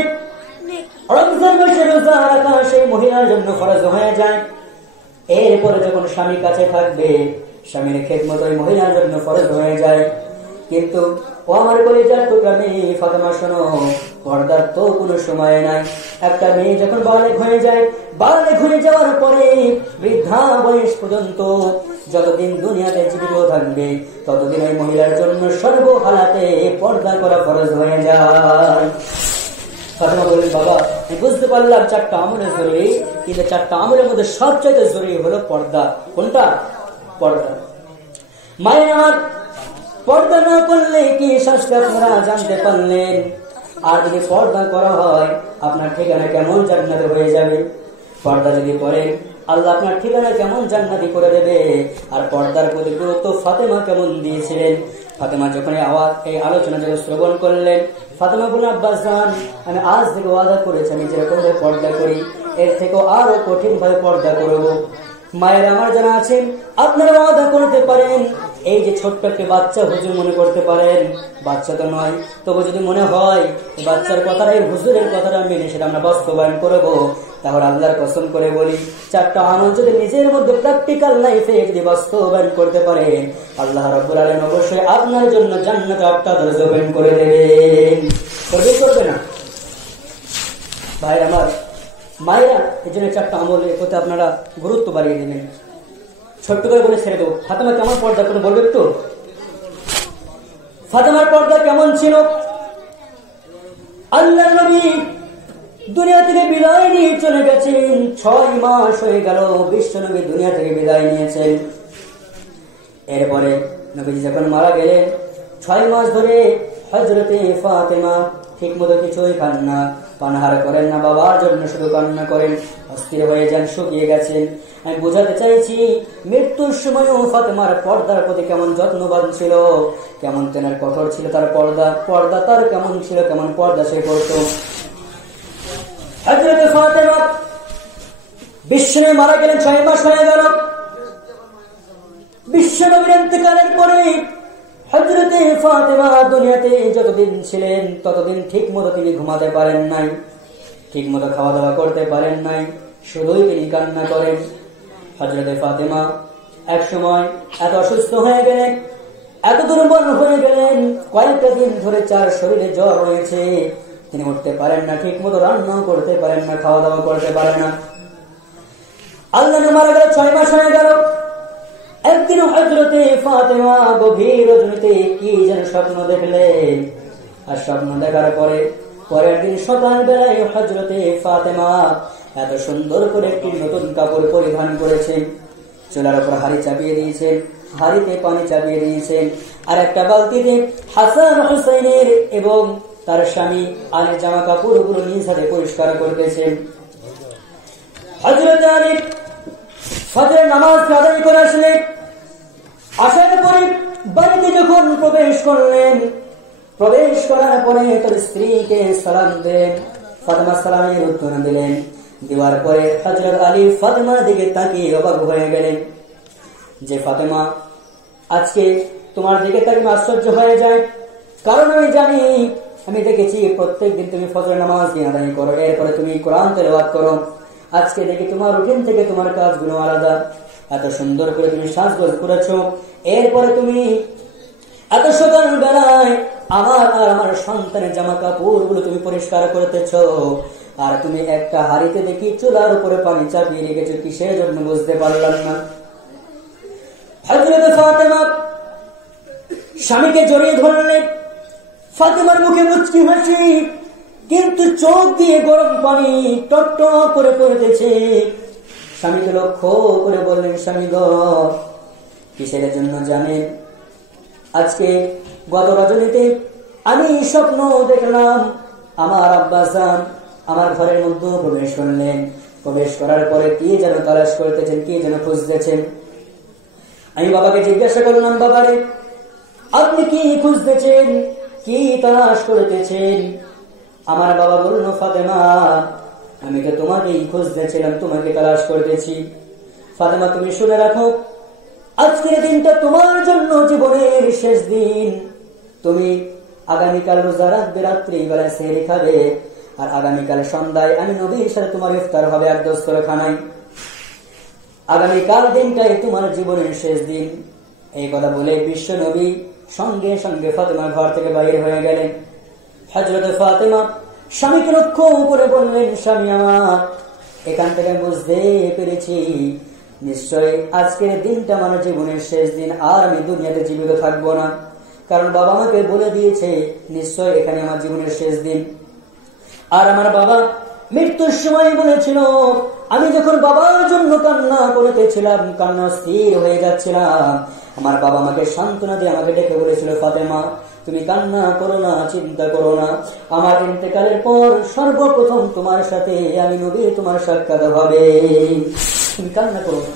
রমজান মাসে রোজা রাখা সেই মহিলার জন্য ফরজ হয়ে যায়। এরপরে যখন স্বামী কাছে থাকবে, স্বামীর খেদমত ওই মহিলার জন্য ফরজ হয়ে যায়। কিন্তু ও আমার কলিজার টুকরা মেয়ে ফাতেমা, শোনো, পর্দার তো কোনো সময় নাই। একটা মেয়ে যখন বালেগ হয়ে যায়, বালেগ হয়ে যাওয়ার পরে বৃদ্ধা বয়স পর্যন্ত যতদিন দুনিয়াতে জীবিত থাকবে ততদিন ওই মহিলার জন্য সর্বহালাতে পর্দা করা ফরজ হয়ে যায়। ফাতেমা বললেন, বাবা, আমি বুঝতে পারলাম 4টা আমলের জরুরি, কিন্তু 4টা আমলের মধ্যে সবচাইতে জরুরি হলো পর্দা। কোনটা? পর্দা। মায়ের আমার, পর্দা না করলে কি শাস্তি আপনারা জানতে পারলেন। আর যদি পর্দা করা হয় আপনার ঠিকানা কেমন জান্নাতে হয়ে যাবে। পর্দা যদি করেন আল্লাহ আপনার ঠিকানা কেমন জান্নাতি করে দেবে। আর পর্দার প্রতি গুরুত্ব ফাতেমা কেমন দিয়েছিলেন। ফাতেমা যখন এই আলোচনা যখন শ্রবণ করলেন, ফাতেমা বললেন, আব্বাজান, আমি আজ থেকে ওয়াদা করেছি আমি যেরকম পর্দা করি এর থেকেও আরো কঠিন ভাবে পর্দা করব। মায়ের আমার যারা আছেন, আপনারা ওয়াদা করতে পারেন। এই যে ছোট্ট একটা বাচ্চা হুজুর মনে করতে পারেন, বাচ্চা তো নয়, তবু যদি মনে হয় বাচ্চার কথাটা এই হুজুরের কথাটা মেনে সেটা আমরা বাস্তবায়ন করবো, তাহলে আল্লাহর কসম করে বলি 4টা আমল যদি নিজের মধ্যে প্র্যাকটিক্যাল লাইফে যদি বাস্তবায়ন করতে পারেন আল্লাহ রাব্বুল আলামিন অবশ্যই আপনার জন্য জান্নাতে 8টা দরজা ওপেন করে দেবেন। করবে না ভাই আমার? মায়েরা এই জন্য 4টা আমলের প্রতি আপনারা গুরুত্ব বাড়িয়ে দেবেন। ছোট্ট করে বলে ছেড়ে দেবো, ফাতেমা কেমন পর্দা করে বলবে একটু? ফাতেমার পর্দা কেমন ছিল? আল্লাহর নবী দুনিয়া থেকে বিদায় নিয়ে চলে গেছেন, 6 মাস হয়ে গেল বিশ্ব নবী দুনিয়া থেকে বিদায় নিয়েছেন। এরপরে নবীজি যখন মারা গেলেন 6 মাস ধরে হযরতে ফাতেমা ঠিক মতো কিছুই খান না, পানাহার করেন না, বাবার জন্য শুধু কান্না করেন, অস্থির হয়ে যান, শুকিয়ে গেছেন। আমি বোঝাতে চাইছি মৃত্যুর সময়ও ফাতেমার পর্দার প্রতি কেমন যত্নবান ছিল, কেমন তেনার কঠোর ছিল তার পর্দা তার কেমন ছিল, কেমন পর্দা সে করত। হযরতে ফাতেমা বিশ্বনবী মারা গেলেন 6 মাস হয়ে গেল। বিশ্বনবীর ইন্তেকালের পরে হযরতে ফাতেমা দুনিয়াতে যতদিন ছিলেন ততদিন ঠিক মতো তিনি ঘুমাতে পারেন নাই, ঠিক মতো খাওয়া দাওয়া করতে পারেন নাই, শুধুই তিনি কান্না করেন। হযরতে ফাতেমা এক সময় এত অসুস্থ হয়ে গেলেন, এত দুর্বল হয়ে গেলেন, কয়েকটা দিন ধরে চার শরীরে জ্বর রয়েছে, তিনি উঠতে পারেন না, ঠিক মতো রান্নাও করতে পারেন না, খাওয়া দাওয়া করতে পারেন না। আল্লাহ মারা গেল 6 মাস হয়ে গেল। একদিন হযরতে ফাতেমা গভীর রজনীতে কি যেন স্বপ্ন দেখলেন, আর স্বপ্ন দেখার পরে পরের দিন সকাল বেলায় হযরতে ফাতেমা এত সুন্দর করে একটি নতুন কাপড় পরিধান করেছেন, চুলার উপর হাড়ি চাপিয়ে দিয়েছেন, হাড়িতে পানি চাপিয়ে দিয়েছেন, আর একটা বালতিতে হাসান হুসাইনের এবং তার স্বামী আলীর জামা কাপড়গুলো নিজ হাতে পরিষ্কার করতেছেন। হযরত আলী ফজরের নামাজ আদায় করে আসলেন, আসার পরে বাড়িতে যখন প্রবেশ করলেন, প্রবেশ করার পরে তার স্ত্রীকে সালাম দিলেন, ফাতেমা সালামের উত্তর দিলেন। দেওয়ার পরে হযরত আলী ফাতেমার দিকে তাকিয়ে অবাক হয়ে গেলেন যে ফাতেমা, আজকে তোমার দিকে তাকিয়ে আশ্চর্য হয়ে যায়, কারণ আমি জানি, আমি দেখেছি প্রত্যেকদিন তুমি ফজরের নামাজ আদায় করো, এরপরে তুমি কোরআন তেলাওয়াত করো, আজকে দেখি তোমার রুটিন থেকে তোমার কাজগুলো আলাদা, এত সুন্দর করে তুমি সাজগোজ করেছো, এরপরে তুমি এত সকাল বেলায় আমার আর আমার সন্তানের জামা কাপড় গুলো তুমি পরিষ্কার করতেছ, আর তুমি একটা হাড়িতে দেখি চুলার উপরে পানি চাপিয়ে রেখেছো, কিসের জন্য বুঝতে পারলাম না। হযরত ফাতেমা স্বামীকে জড়িয়ে ধরলেন, ফাতেমার মুখে মুচকি হাসি, কিন্তু চোখ দিয়ে গরম পানি টপটপ করে পড়তেছে। স্বামীকে লক্ষ্য করে বললেন, স্বামী গো, কিসের জন্য জানেন? আজকে গত রজনীতে আমি স্বপ্ন দেখলাম আমার আব্বাজান আমার ঘরের মধ্যে প্রবেশ করলেন, প্রবেশ করার পরে কি যেন তালাশ করতেছেন, কি যেন খুঁজতেছেন। আমি বাবাকে জিজ্ঞাসা করলাম, বাবারে আপনি কি খুঁজতেছেন, কি তালাশ করতেছেন? আমার বাবা বলল, ফাতেমা আমি তো তোমাকেই খুঁজতেছিলাম, তোমাকে তালাশ করতেছি। ফাতেমা তুমি শুনে রাখো, আজকের দিনটা তোমার জন্য জীবনের শেষ দিন। তুমি আগামীকাল রোজা রাখবে, রাত্রি বেলায় সেহরি খাবে, আর আগামীকাল সন্ধ্যায় আমি নবীর সাথে তোমার ইফতার হবে এক দস্তরখানায়। আগামীকাল দিনটাই তোমার জীবনের শেষ দিন। এই কথা বলে বিশ্ব নবী সঙ্গে সঙ্গে ফাতেমার ঘর থেকে বাইরে হয়ে গেলেন। হযরত ফাতেমা স্বামীকে লক্ষ্য করে বললেন, স্বামী আমার, এখান থেকে বুঝতে পেরেছি নিশ্চয় আজকের দিনটা আমার জীবনের শেষ দিন, আর আমি দুনিয়াতে জীবিত থাকবো না, কারণ বাবা আমাকে বলে দিয়েছে নিশ্চয় এখানে আমার জীবনের শেষ দিন। আর আমার বাবা মৃত্যুর সময় বলেছিল, আমি যখন বাবার জন্য কান্না করতেছিলাম, কান্না স্থির হয়ে যাচ্ছিলাম, আমার বাবা আমাকে সান্ত্বনা দিয়ে আমাকে ডেকে বলেছিল, ফাতেমা তুমি কান্না করো না, চিন্তা করো না, আমার ইন্তেকালের পর সর্বপ্রথম তোমার সাথে আমি নবী তোমার সাক্ষাৎ হবে, তুমি কান্না করো না।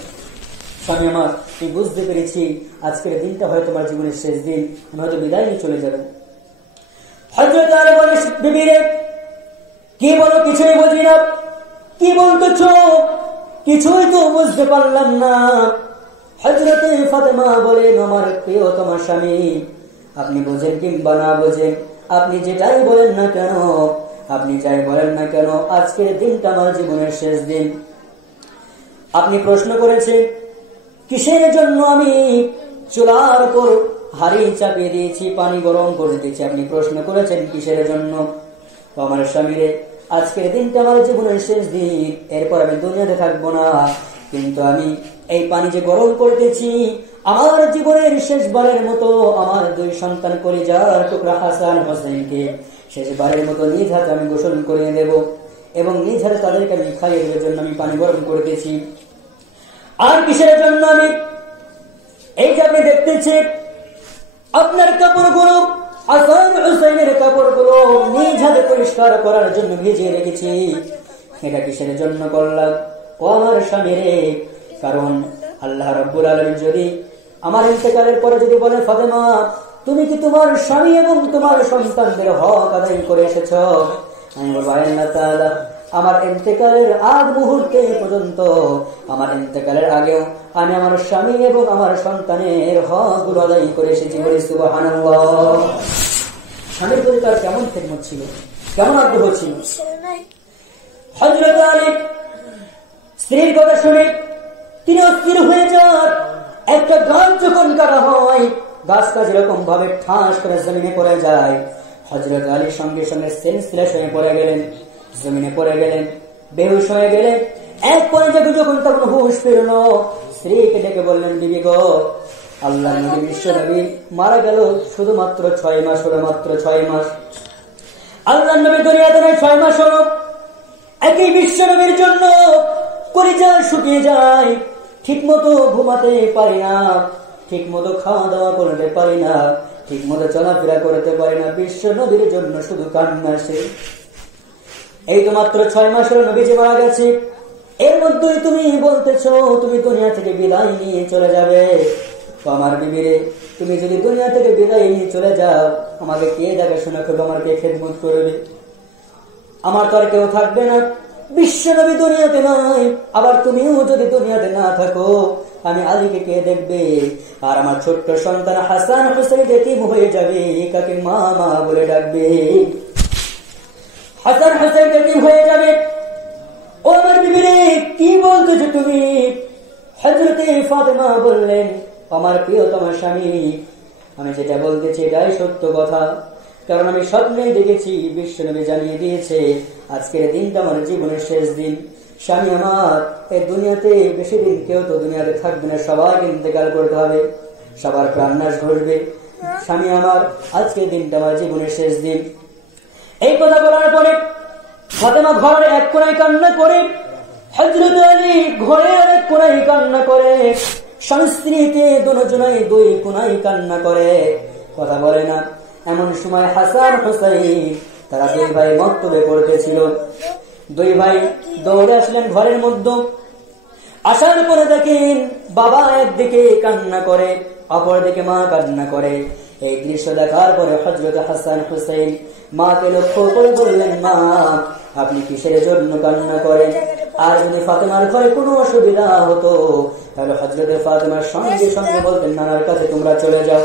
স্বামী আমার, তুমি বুঝতে পেরেছি আজকের দিনটা হয় তোমার জীবনের শেষ দিন, আমি হয়তো বিদায় নিয়ে চলে যাবো। হযরত আলী বলেন, বিবিরে কি বলো, কিছুই বুঝি না, কি বলতেছ কিছুই তো বুঝতে পারলাম না। হযরতে ফাতেমা বলেন, আমার প্রিয় তোমার স্বামী, আপনি বোঝেন কিংবা না বোঝেন, আপনি যেটাই বলেন না কেন, আপনি যাই বলেন না কেন, আজকের দিনটা আমার জীবনের শেষ দিন। আপনি প্রশ্ন করেছেন কিসের জন্য আমি চুলার উপর হাড়ি চাপিয়ে দিয়েছি, পানি গরম করে দিয়েছি, আপনি প্রশ্ন করেছেন কিসের জন্য। আমার স্বামীরে, আজকের দিনটা আমার জীবনের শেষ দিন, এরপর আমি দুনিয়াতে থাকবো না, কিন্তু আমি এই পানি যে গরম করতেছি, আমার জীবনের শেষবারের মতো আমার দুই সন্তান কলিজার টুকরা হাসান হোসেনকে শেষবারের মতো নিজ হাতে আমি গোসল করে দেব, এবং নিজ হাতে তাদেরকে আমি খাইয়ে দেওয়ার জন্য আমি পানি গরম করতেছি। আর কিসের জন্য আমি, এই যে আপনি দেখতেছেন আপনার কাপড়গুলো, হাসান হোসেনের কাপড়গুলো নিজ হাতে পরিষ্কার করার জন্য ভিজিয়ে রেখেছি, এটা কিসের জন্য করলাম ও আমার স্বামী রে? কারণ আল্লাহ রাব্বুল আলামিন যদি আমার ইন্তেকালের পরে যদি বলে, ফাতেমা তুমি কি তোমার স্বামী এবং তোমার সন্তানদের হক আদায় করে এসেছ, আমি বলবো আল্লাহ তাআলা আমার ইন্তেকালের আগ মুহূর্তে পর্যন্ত, আমার ইন্তেকালের আগেও আমি আমার স্বামী এবং আমার সন্তানের হকগুলো আদায় করে এসেছি। বলি সুবহানাল্লাহ। স্বামীর প্রতি তার কেমন খেদমত ছিল, কেমন আগ্রহ ছিল। হযরত আলী স্ত্রীর কথা শুনে তিনি অস্থির হয়ে যান। একটা গাছ যখন কাটা হয়, গাছটা যেরকম ভাবে ঠাস করে জমিনে পড়ে যায়, হযরত আলী সঙ্গে সঙ্গে সেন্সলেস হয়ে পড়ে গেলেন, জমিনে পড়ে গেলেন, বেহুশ হয়ে গেলেন। এক পর্যায়ে যখন তখন হুঁশ ফিরল, স্ত্রীকে ডেকে বললেন, বিবি গো, আল্লাহ নবী বিশ্ব নবী মারা গেল শুধুমাত্র 6 মাস হলো, মাত্র 6 মাস। আল্লাহ নবী দুনিয়াতে 6 মাস হলো। একই বিশ্ব নবীর জন্য কলিজা শুকিয়ে যায়, ঠিক মতো ঘুমাতে পারি না, ঠিক মতো খাওয়া দাওয়া করতে পারি না, ঠিক মতো চলাফেরা করতে পারি না, বিশ্ব নবীর জন্য শুধু কান্না আসে। এই তো মাত্র 6 মাস হলো নবীজি মারা গেছে, এর মধ্যেই তুমি বলতেছো তুমি দুনিয়া থেকে বিদায় নিয়ে চলে যাবে। তো আমার বিবিরে, তুমি যদি দুনিয়া থেকে বিদায় নিয়ে চলে যাও, আমাকে কে দেখাশোনা করবে, আমার কে খেদমত করবে? আমার তো আর কেউ থাকবে না, বিশ্ব নবী দুনিয়াতে নাই, আবার তুমিও যদি দুনিয়াতে না থাকো, আমি আলীকে কে দেখবে? আর আমার ছোট্ট সন্তান হাসান হুসাইন এতিম হয়ে যাবে, কাকে মা মা বলে ডাকবে? হাসান হুসাইন এতিম হয়ে যাবে। ও আমার বিবিরে, কি বলতেছো তুমি? হযরতে ফাতেমা বললেন, আমার প্রিয়তম স্বামী, আমি যেটা বলতেছি এটাই সত্য কথা, কারণ আমি স্বপ্নে দেখেছি, বিশ্বনবী জানিয়ে দিয়েছে আজকের দিনটা আমার জীবনের শেষ দিন। স্বামী আমার, এই দুনিয়াতে বেশি দিন কেউ তো দুনিয়াতে থাকবে না, সবাইকে ইন্তেকাল করতে হবে, সবার প্রাণনাশ ঘটবে। স্বামী আমার, আজকের দিনটা আমার জীবনের শেষ দিন। এই কথা বলার পরে ফাতেমা ঘরের এক কোণায় কান্না করে, হযরত আলী ঘরের এক কোণায় কান্না করে, স্বামী স্ত্রীকে দুজনাই 2 কোণায় কান্না করে, কথা বলে না। এমন সময় হাসান হুসাইন তারা 2 ভাই মক্তবে পড়তেছিল। 2 ভাই দৌড়ে আসলেন ঘরের মধ্যে। আসার পরে দেখেন বাবা একদিকে কান্না করে, অপরদিকে মা কান্না করে। এই দৃশ্য দেখার পরে হযরত হাসান হুসাইন মাকে লক্ষ্য করে বললেন, মা, আপনি কিসের জন্য কান্না করেন? আর যদি ফাতেমার ঘরে কোনো অসুবিধা হতো, তাহলে হযরত ফাতেমার সঙ্গে সঙ্গে বলতেন, নানার কাছে তোমরা চলে যাও।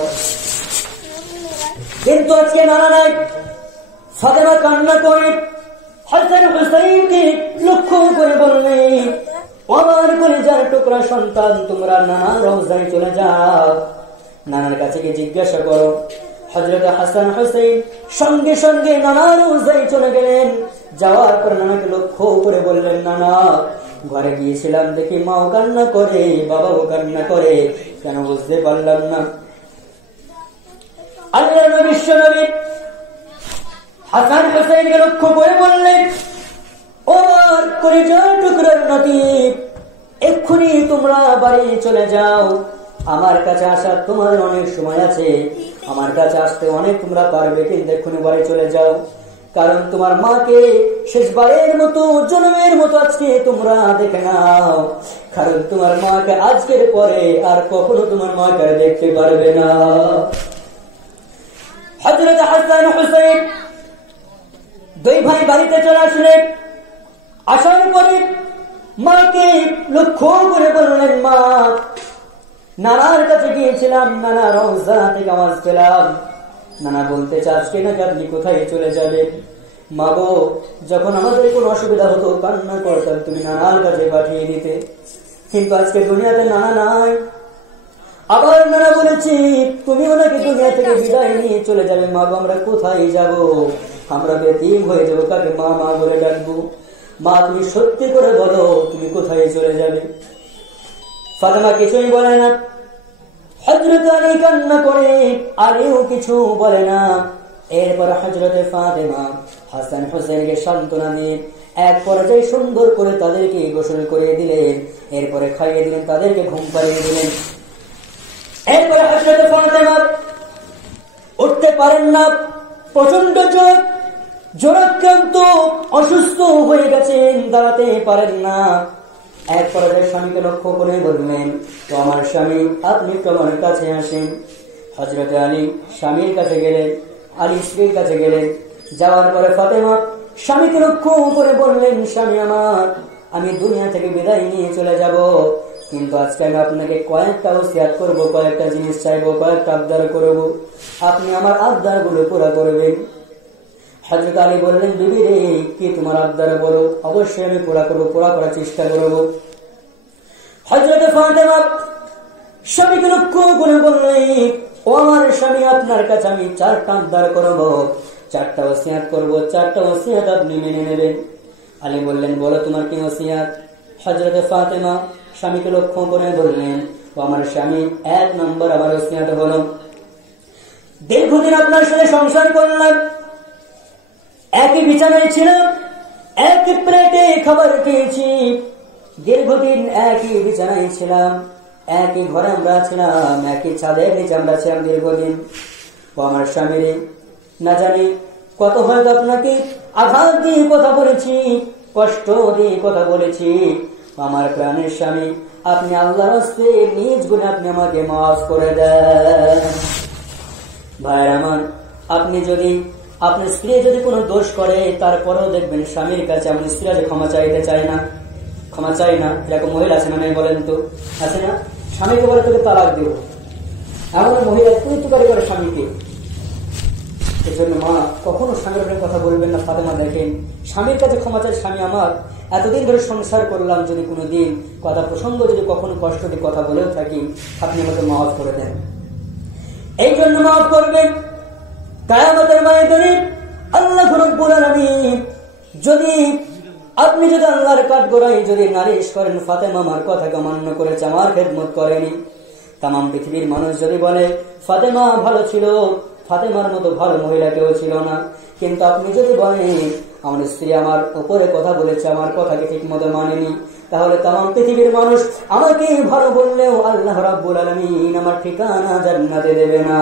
কিন্তু আজকে নানা নাই। ফাতেমা কান্না করে হাসান হুসাইনকে লক্ষ্য করে বললেন, আমার কলিজার টুকরা সন্তান, তোমরা নানার রওজায় চলে যাও, নানার কাছে গিয়ে জিজ্ঞাসা করো। হযরত হাসান হুসাইন সঙ্গে সঙ্গে নানার রওজায় চলে গেলেন। যাওয়ার পর নানাকে লক্ষ্য করে বললেন, নানা, ঘরে গিয়েছিলাম দেখি মাও কান্না করে, বাবাও কান্না করে, কেন বুঝতে পারলাম না। আল্লাহর নবী বিশ্ব নবী হাসান হুসাইনকে লক্ষ্য করে বললেন, ওর কলিজার টুকরার নাতি, এক্ষুনি তোমরা বাড়ি চলে যাও, আমার কাছে আসার তোমাদের অনেক সময় আছে, আমার কাছে আসতে অনেক তোমরা পারবে, কিন্তু এক্ষুনি বাড়ি চলে যাও, কারণ তোমার মাকে শেষবারের মতো, জন্মের মতো আজকে তোমরা দেখে নাও, কারণ তোমার মাকে আজকের পরে আর কখনো তোমার মাকে দেখতে পারবে না। হযরত হাসান হুসাইন 2 ভাই বাড়িতে চলে আসলেন। আসার পরে মাকে লক্ষ্য করে বললেন, মা, নানার কাছে গিয়েছিলাম, নানা রওজা থেকে আওয়াজ পেলাম, নানা বলতে চাচ্ছে নাকি আপনি কোথায় চলে যাবেন? মা গো, যখন আমাদের কোনো অসুবিধা হতো কান্না করতাম, তুমি নানার কাছে পাঠিয়ে দিতে, কিন্তু আজকে দুনিয়াতে নানা নাই। আবার নানা বলেছি তুমি ওনাকে দুনিয়া থেকে বিদায় নিয়ে চলে যাবে। মা গো, আমরা কোথায় যাব? আমরা বেতিম হয়ে যাবো, কাকে মা মা বলে ডাকবো? মা, তুমি সত্যি করে বলো, তুমি কোথায় চলে যাবে? ফাতেমা কিছুই বলে না। হযরত আলী কান্না করে, আলীও কিছু বলে না। এরপর হযরত ফাতেমা হাসান হুসাইনকে সান্ত্বনা দিয়ে এক পর্যায়ে সুন্দর করে তাদেরকে গোসল করিয়ে দিলেন, এরপরে খাইয়ে দিলেন, তাদেরকে ঘুম পাড়িয়ে দিলেন। এরপরে হযরত ফাতেমা উঠতে পারেন না, প্রচন্ড জ্বরাক্রান্ত, অসুস্থ হয়ে গেছেন, দাঁড়াতে পারেন না। এক পর্যায়ে স্বামীকে লক্ষ্য করে বললেন, তো আমার স্বামী, আপনি তো আমার কাছে আসেন। হযরত আলী স্বামীর কাছে গেলেন, আলী স্ত্রীর কাছে গেলেন। যাওয়ার পরে ফাতেমা স্বামীকে লক্ষ্য করে বললেন, স্বামী আমার, আমি দুনিয়া থেকে বিদায় নিয়ে চলে যাব, কিন্তু আজকে আমি আপনাকে কয়েকটা ওসিয়াত করব, কয়েকটা জিনিস চাইবো, কয়েকটা আবদার করব, আপনি আমার আবদার গুলো পুরা করবেন। হযরত আলী বললেন, বিবি রে, কি তোমার আবদার বলো, অবশ্যই আমি পুরা করবো, পুরা করার চেষ্টা করবো। হযরত ফাতেমা স্বামীকে লক্ষ্য করে বললেন, ও আমার স্বামী, আপনার কাছে আমি 4টা আবদার করবো, 4টা ওসিয়াত করবো, 4টা ওসিয়াত আপনি মেনে নেবেন। আলী বললেন, বলো তোমার কি ওসিয়াত? হযরত ফাতেমা স্বামীকে লক্ষ্য করে বললেন, ও আমার স্বামী, 1 নম্বর আমার ওসিয়াত হলো, দীর্ঘদিন আপনার সাথে সংসার করলাম, একই বিছানায় ছিলাম, একই প্লেটে খাবার খেয়েছি, দীর্ঘদিন একই বিছানায় ছিলাম, একই ঘরে আমরা ছিলাম, একই ছাদের নিচে আমরা ছিলাম দীর্ঘদিন। ও আমার স্বামী, না জানি কত হয়তো আপনাকে আঘাত দিয়ে কথা বলেছি, কষ্ট দিয়ে কথা বলেছি, আমার প্রাণের স্বামী, আপনি আল্লাহর হস্তে নিজ গুণে আপনি আমাকে মাফ করে দেন। ভাই আমার, আপনি যদি আপনার স্ত্রী যদি কোনো দোষ করে, তারপরেও দেখবেন স্বামীর কাছে এমন স্ত্রী যে ক্ষমা চাইতে চায় না, ক্ষমা চাই না, এরকম মহিলা আছে না? নাই বলেন তো, আছে না? স্বামীকে বলে তোকে তালাক দিব, এমন মহিলা তুই তুকারি করে স্বামীকে। এজন্য মা, কখনো স্বামীর উপরে কথা বলবেন না। ফাতেমা দেখেন, স্বামীর কাছে ক্ষমা চাই, স্বামী আমার, এতদিন ধরে সংসার করলাম, যদি কোনোদিন কথা প্রসঙ্গ যদি কখনো কষ্ট দিয়ে কথা বলেও থাকি, আপনি আমাকে মাফ করে দেন। এই জন্য মাফ করবেন। কিয়ামতের ময়দানে আল্লাহ রাব্বুল আলামিন যদি আপনি যদি আল্লাহর কাঠগড়ায় যদি নালিশ করেন, ফাতেমা আমার কথাকে মান্য করেছে, আমার খেদমত করেনি, তাম পৃথিবীর মানুষ যদি বলে ফাতেমা ভালো ছিল, ফাতেমার মতো ভালো মহিলা কেউ ছিল না, কিন্তু আপনি যদি বলেন আমার স্ত্রী আমার উপরে কথা বলেছে, আমার কথাকে ঠিক মতো মানেনি, তাহলে তাম পৃথিবীর মানুষ আমাকে ভালো বললেও আল্লাহ রাব্বুল আলামিন আমার ঠিকানা জান্নাতে দেবে না।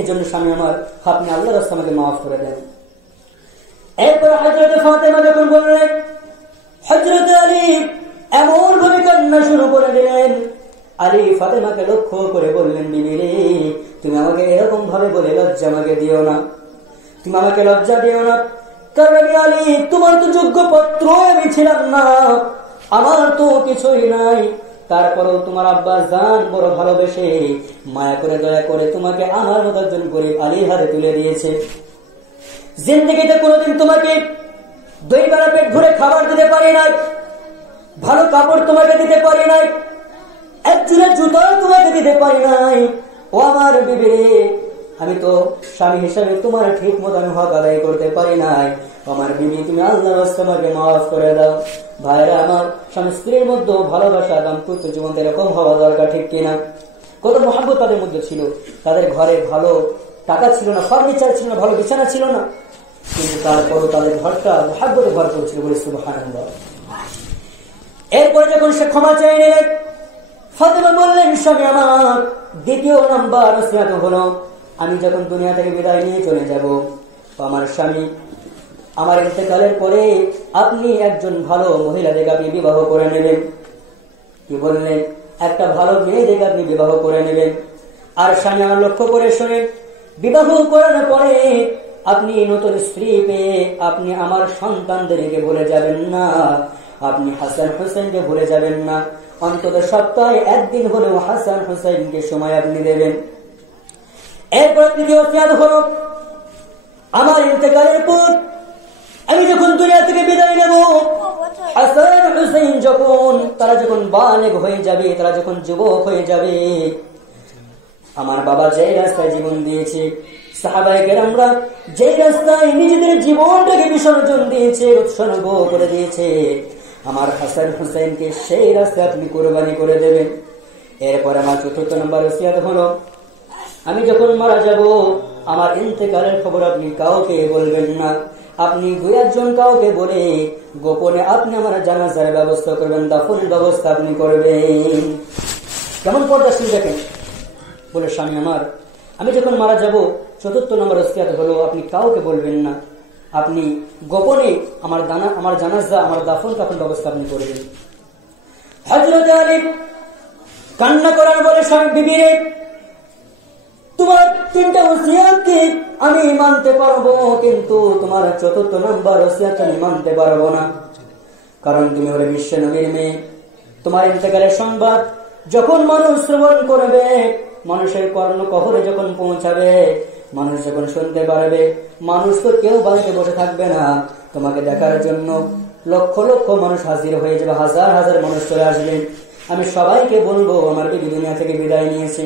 এজন্য স্বামী আমার, আপনি আল্লাহর রাস্তায় আমাকে মাফ করে দেন। এরপর হযরত ফাতেমা যখন বললেন, হযরত আলী এমন ভাবে কান্না শুরু করে দিলেন। আলী ফাতেমাকে লক্ষ্য করে বললেন, বিবি রে, তুমি আমাকে এরকম ভাবে বলে লজ্জা আমাকে দিও না, তুমি আমাকে লজ্জা দিও না, কারণ আমি আলী, তোমার তো যোগ্য পত্র আমি ছিলাম না, আমার তো কিছুই নাই, তারপরেও তোমার আব্বা জান বড় ভালোবেসে মায়া করে দয়া করে তোমাকে আমার মতো একজন গরিব আলীর হাতে তুলে দিয়েছে। জিন্দেগিতে কোনোদিন তোমাকে 2 বেলা পেট ভরে খাবার দিতে পারি নাই, ভালো কাপড় তোমাকে দিতে পারি নাই, একজনের জুতো তোমাকে দিতে পারি নাই। ও আমার বিবি রে, আমি তো স্বামী হিসাবে তোমার ঠিক মতো আমি হক আদায় করতে পারি নাই। আমার বিবি, তুমি আল্লাহর রাস্তায় আমাকে মাফ করে দাও। ভাইরা আমার, স্বামী স্ত্রীর মধ্যে ভালোবাসা, দাম্পত্য জীবন এরকম হওয়া দরকার, ঠিক কিনা? কত মহব্বত তাদের মধ্যে ছিল, তাদের ঘরে ভালো টাকা ছিল না, ফার্নিচার ছিল না, ভালো বিছানা ছিল না, কিন্তু তারপরও তাদের ঘরটা মহব্বতে ভরপুর ছিল, বলে সুবহানাল্লাহ। এরপরে যখন সে ক্ষমা চেয়ে নিলেন, ফাতেমা বললেন, স্বামী আমার, দ্বিতীয় নাম্বার ওসিয়ত হলো, আমি যখন দুনিয়া থেকে বিদায় নিয়ে চলে যাব, আমার স্বামী, আমার ইন্তেকালের পরে আপনি একজন ভালো মহিলা দেখে আপনি বিবাহ করে নেবেন। কি বললেন? একটা ভালো মেয়ে দেখে আপনি বিবাহ করে নেবেন। আর স্বামী আমার, লক্ষ্য করে শোনেন, বিবাহ করার পরে আপনি নতুন স্ত্রী পেয়ে আপনি আমার সন্তানদেরকে ভুলে যাবেন না, আপনি হাসান হোসেনকে ভুলে যাবেন না, অন্তত সপ্তাহে 1 দিন হলেও হাসান হোসেনকে সময় আপনি দেবেন। এরপর তৃতীয় ওসিয়ত হলো, আমার ইন্তেকালের পর আমি যখন দুনিয়া থেকে বিদায় নেব, হাসান হোসেন তারা যখন বালেগ হয়ে যাবে, তারা যখন যুবক হয়ে যাবে, আমার বাবা যে রাস্তায় জীবন দিয়েছে, সাহাবায়ে কেরামরা যে রাস্তায় নিজেদের জীবনটাকে বিসর্জন দিয়েছে, উৎসর্গ করে দিয়েছে, আমার হাসান হোসেনকে সেই রাস্তায় আপনি কোরবানি করে দেবেন। এরপর আমার চতুর্থ নম্বর ওসিয়ত হলো, আমি যখন মারা যাব, আমার ইন্তেকালের খবর আপনি কাউকে বলবেন না, আপনি 2-1 জন কাউকে বলে গোপনে আপনি আমার জানাজার ব্যবস্থা করবেন, দাফনের ব্যবস্থা আপনি করবেন। কেমন পর্দাশীল দেখেন। বলে, স্বামী আমার, আমি যখন মারা যাব, চতুর্থ নম্বর ওসিয়ত হলো, আপনি কাউকে বলবেন না, আপনি গোপনে আমার জানাজা, আমার দাফন কাফন ব্যবস্থা আপনি করবেন। হযরত আলী কান্না করার বলে, স্বামী, বিবি রে, তোমার 3টা ওসিয়তকে আমি মানতে পারবো, কিন্তু তোমার 4র্থ নাম্বার ওসিয়ত আমি মানতে পারবো না। কারণ তুমি হলে বিশ্ব নবীর মেয়ে। তোমার ইন্তেকালের সংবাদ যখন মানুষ শ্রবণ করবে, মানুষের কর্ণ কবরে যখন পৌঁছাবে, মানুষ যখন শুনতে পারবে, মানুষ তো কেউ বাড়িতে বসে থাকবে না। তোমাকে দেখার জন্য লক্ষ লক্ষ মানুষ হাজির হয়ে যাবে, হাজার হাজার মানুষ চলে আসবে। আমি সবাইকে বলবো আমার বিবি দুনিয়া থেকে বিদায় নিয়েছে।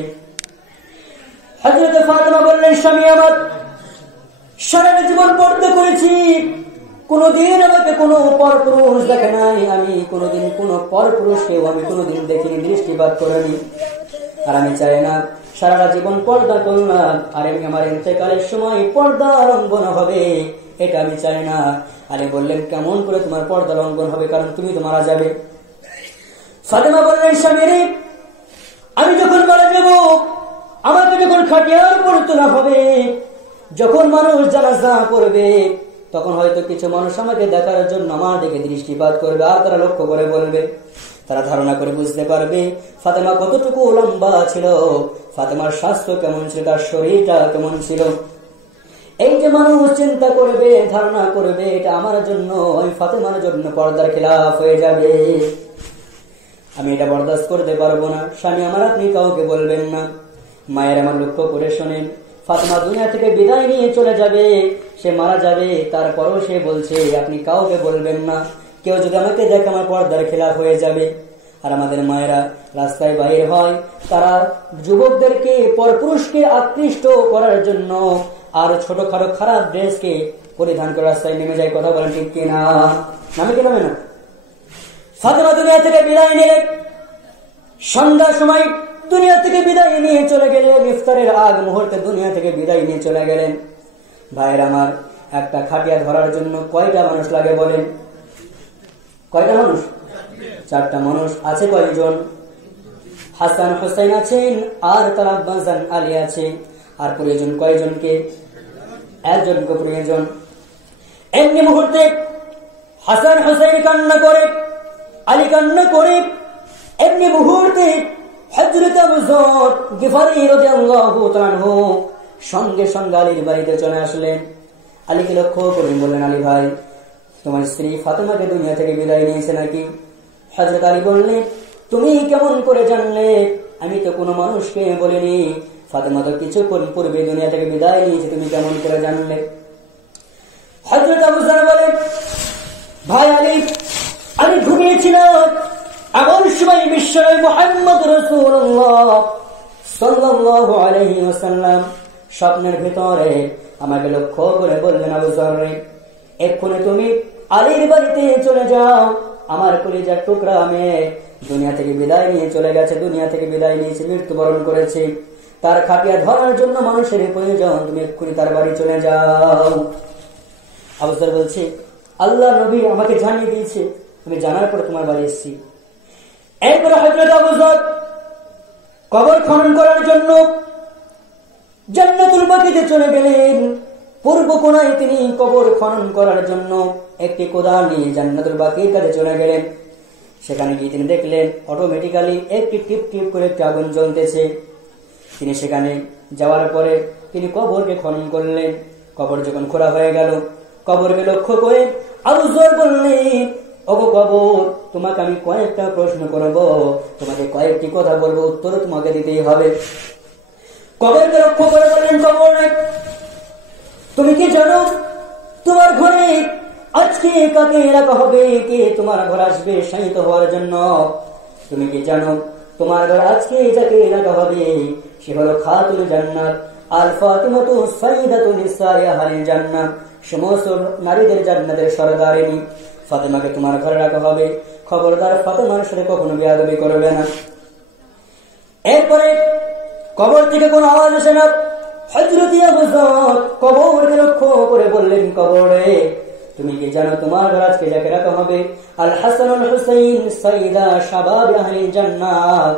হযরত ফাতেমা বললেন, স্বামী আমার, সারা জীবন পর্দা করেছি, কোনদিন আমাকে কোনো পরপুরুষ দেখে নাই, আমি কোনদিন কোনো পরপুরুষকেও আমি কোনদিন দেখিনি, দৃষ্টিপাত করিনি। আর আমি চাই না সারা জীবন পর্দা করলাম আর আমার ইন্তেকালের সময় পর্দা লঙ্ঘন হবে, এটা আমি চাই না। আলী বললেন, কেমন করে তোমার পর্দা লঙ্ঘন হবে? কারণ তুমি তো মারা যাবে। ফাতেমা বললেন, স্বামী রে, আমি যখন মারা যাব, আমাকে যখন খাটিয়ার পড়তে না হবে, যখন মানুষ জানাজা করবে, তখন হয়তো কিছু মানুষ আমাকে দেখার জন্য আমার দিকে দৃষ্টিপাত করবে, আর তারা লক্ষ্য করে বলবে, তারা ধারণা করে বুঝতে পারবে ফাতেমা কতটুকু লম্বা ছিল, ফাতেমার স্বাস্থ্য কেমন ছিল, তার শরীরটা কেমন ছিল। এই যে মানুষ চিন্তা করবে, ধারণা করবে, এটা আমার জন্য, ওই ফাতেমার জন্য পর্দার খেলাফ হয়ে যাবে। আমি এটা বরদাস্ত করতে পারবো না। স্বামী আমার, আপনি কাউকে বলবেন না। মায়ের আমার লক্ষ্য করে শোনেন, ফাতেমা দুনিয়া থেকে বিদায় নিয়ে চলে যাবে, সে মারা যাবে, তারপরেও সে বলছে আপনি কাউকে বলবেন না, কেউ যদি আমাকে দেখে আমার পর্দার খেলাফ হয়ে যাবে। আর আমাদের মায়েরা রাস্তায় বাইর হয়, তারা যুবকদেরকে পরপুরুষকে আকৃষ্ট করার জন্য আর ছোটখাটো খারাপ ড্রেসকে পরিধান করে রাস্তায় নেমে যায়। কথা বলেন ঠিক কিনা? নামে কি নামে না? ফাতেমা দুনিয়া থেকে বিদায় নিয়ে সন্ধ্যার সময় দুনিয়া থেকে বিদায় নিয়ে চলে গেলেন, ইফতারের আগ মুহূর্তে দুনিয়া থেকে বিদায় নিয়ে চলে গেলেন। ভাইয়ের আমার, একটা খাটিয়া ধরার জন্য কয়টা মানুষ লাগে বলেন? কয়টা মানুষ? 4টা মানুষ। আছে কয়জন? হাসান হোসেন আছেন, আর তার আব্বাজান আলী আছে। আর প্রয়োজন কয়জনকে? একজনকে প্রয়োজন। এমনি মুহূর্তে হাসান হোসেন কান্না করে, আলী কান্না করে, এমনি মুহূর্তে হযরত আবু যর গিফারী রাদিয়াল্লাহু তাআলা আনহু সঙ্গে সঙ্গে আলীর বাড়িতে চলে আসলেন। আলীকে লক্ষ্য করে বললেন, আলী ভাই, তোমার স্ত্রী ফাতেমাকে দুনিয়া থেকে বিদায় নিয়েছে নাকি? হযরত আলী বললেন, তুমি কেমন করে জানলে? আমি তো কোনো মানুষকে বলিনি, ফাতেমা তো কিছুক্ষণ পূর্বে দুনিয়া থেকে বিদায় নিয়েছে, তুমি কেমন করে জানলে? হযরত আবু যর বলেন, ভাই আলী, আমি ঘুমিয়েছিলাম, এমন সময় বিশ্বনবী মুহাম্মদ রাসূলুল্লাহ সাল্লাল্লাহু আলাইহি ওয়াসাল্লাম স্বপ্নের ভিতরে আমাকে লক্ষ্য করে বললেন, আবু যর, এক্ষুনি তুমি আলীর বাড়িতে চলে যাও, আমার কলিজার টুকরা মেয়ে দুনিয়া থেকে বিদায় নিয়ে চলে গেছে, দুনিয়া থেকে বিদায় নিয়েছে, মৃত্যুবরণ করেছে, তার খাটিয়া ধরার জন্য মানুষের প্রয়োজন, তুমি এক্ষুনি তার বাড়ি চলে যাও। আবু যর বলছে, আল্লাহ নবী আমাকে জানিয়ে দিয়েছে, আমি জানার পরে তোমার বাড়ি এসেছি। এরপরে হযরত আবু যর কবর খনন করার জন্য জান্নাতুল বাকিতে চলে গেলেন। পূর্ব কোণায় তিনি কবর খনন করার জন্য একটি কোদাল নিয়ে জান্নাতুল বাকির কাছে চলে গেলেন। সেখানে গিয়ে তিনি দেখলেন অটোমেটিক্যালি একটি টিপ টিপ করে একটি আগুন জ্বলতেছে। তিনি সেখানে যাওয়ার পরে তিনি কবরকে খনন করলেন। কবর যখন খোঁড়া হয়ে গেল, কবরকে লক্ষ্য করে আবু যর বললেন, ওগো কবর, তোমাকে আমি কয়েকটা প্রশ্ন করব, তোমাকে কয়েকটি কথা বলবো, উত্তর তোমাকে দিতেই হবে। কবরকে লক্ষ্য করে বললেন, কবর, তুমি কি জানো তোমার ঘরে আজকে কাকে রাখা হবে? কে তোমার ঘর আসবে শায়িত হওয়ার জন্য? তুমি কি জানো তোমার ঘর আজকে যাকে রাখা হবে সে হলো খাতুল জান্নাত, আল ফাতিমাতু সাইয়্যিদাতু নিসাই আহলিল জান্নাত, সমস্ত নারীদের জান্নাতের সরদারিনী। ফাতেমাকে তোমার ঘরে রাখা হবে, খবরদার ফাতেমার সাথে কখনো বেয়াদবি করবে না। এরপরে কবর থেকে কোনো আওয়াজ আসে না। হযরত আবু যর কবরকে লক্ষ্য করে বললেন, কবরে, তুমি কি জানো তোমার ঘর আজকে যাকে রাখা হবে? আল হাসান আল হুসাইন সাইয়্যিদা শাবাব আহলিল জান্নাত,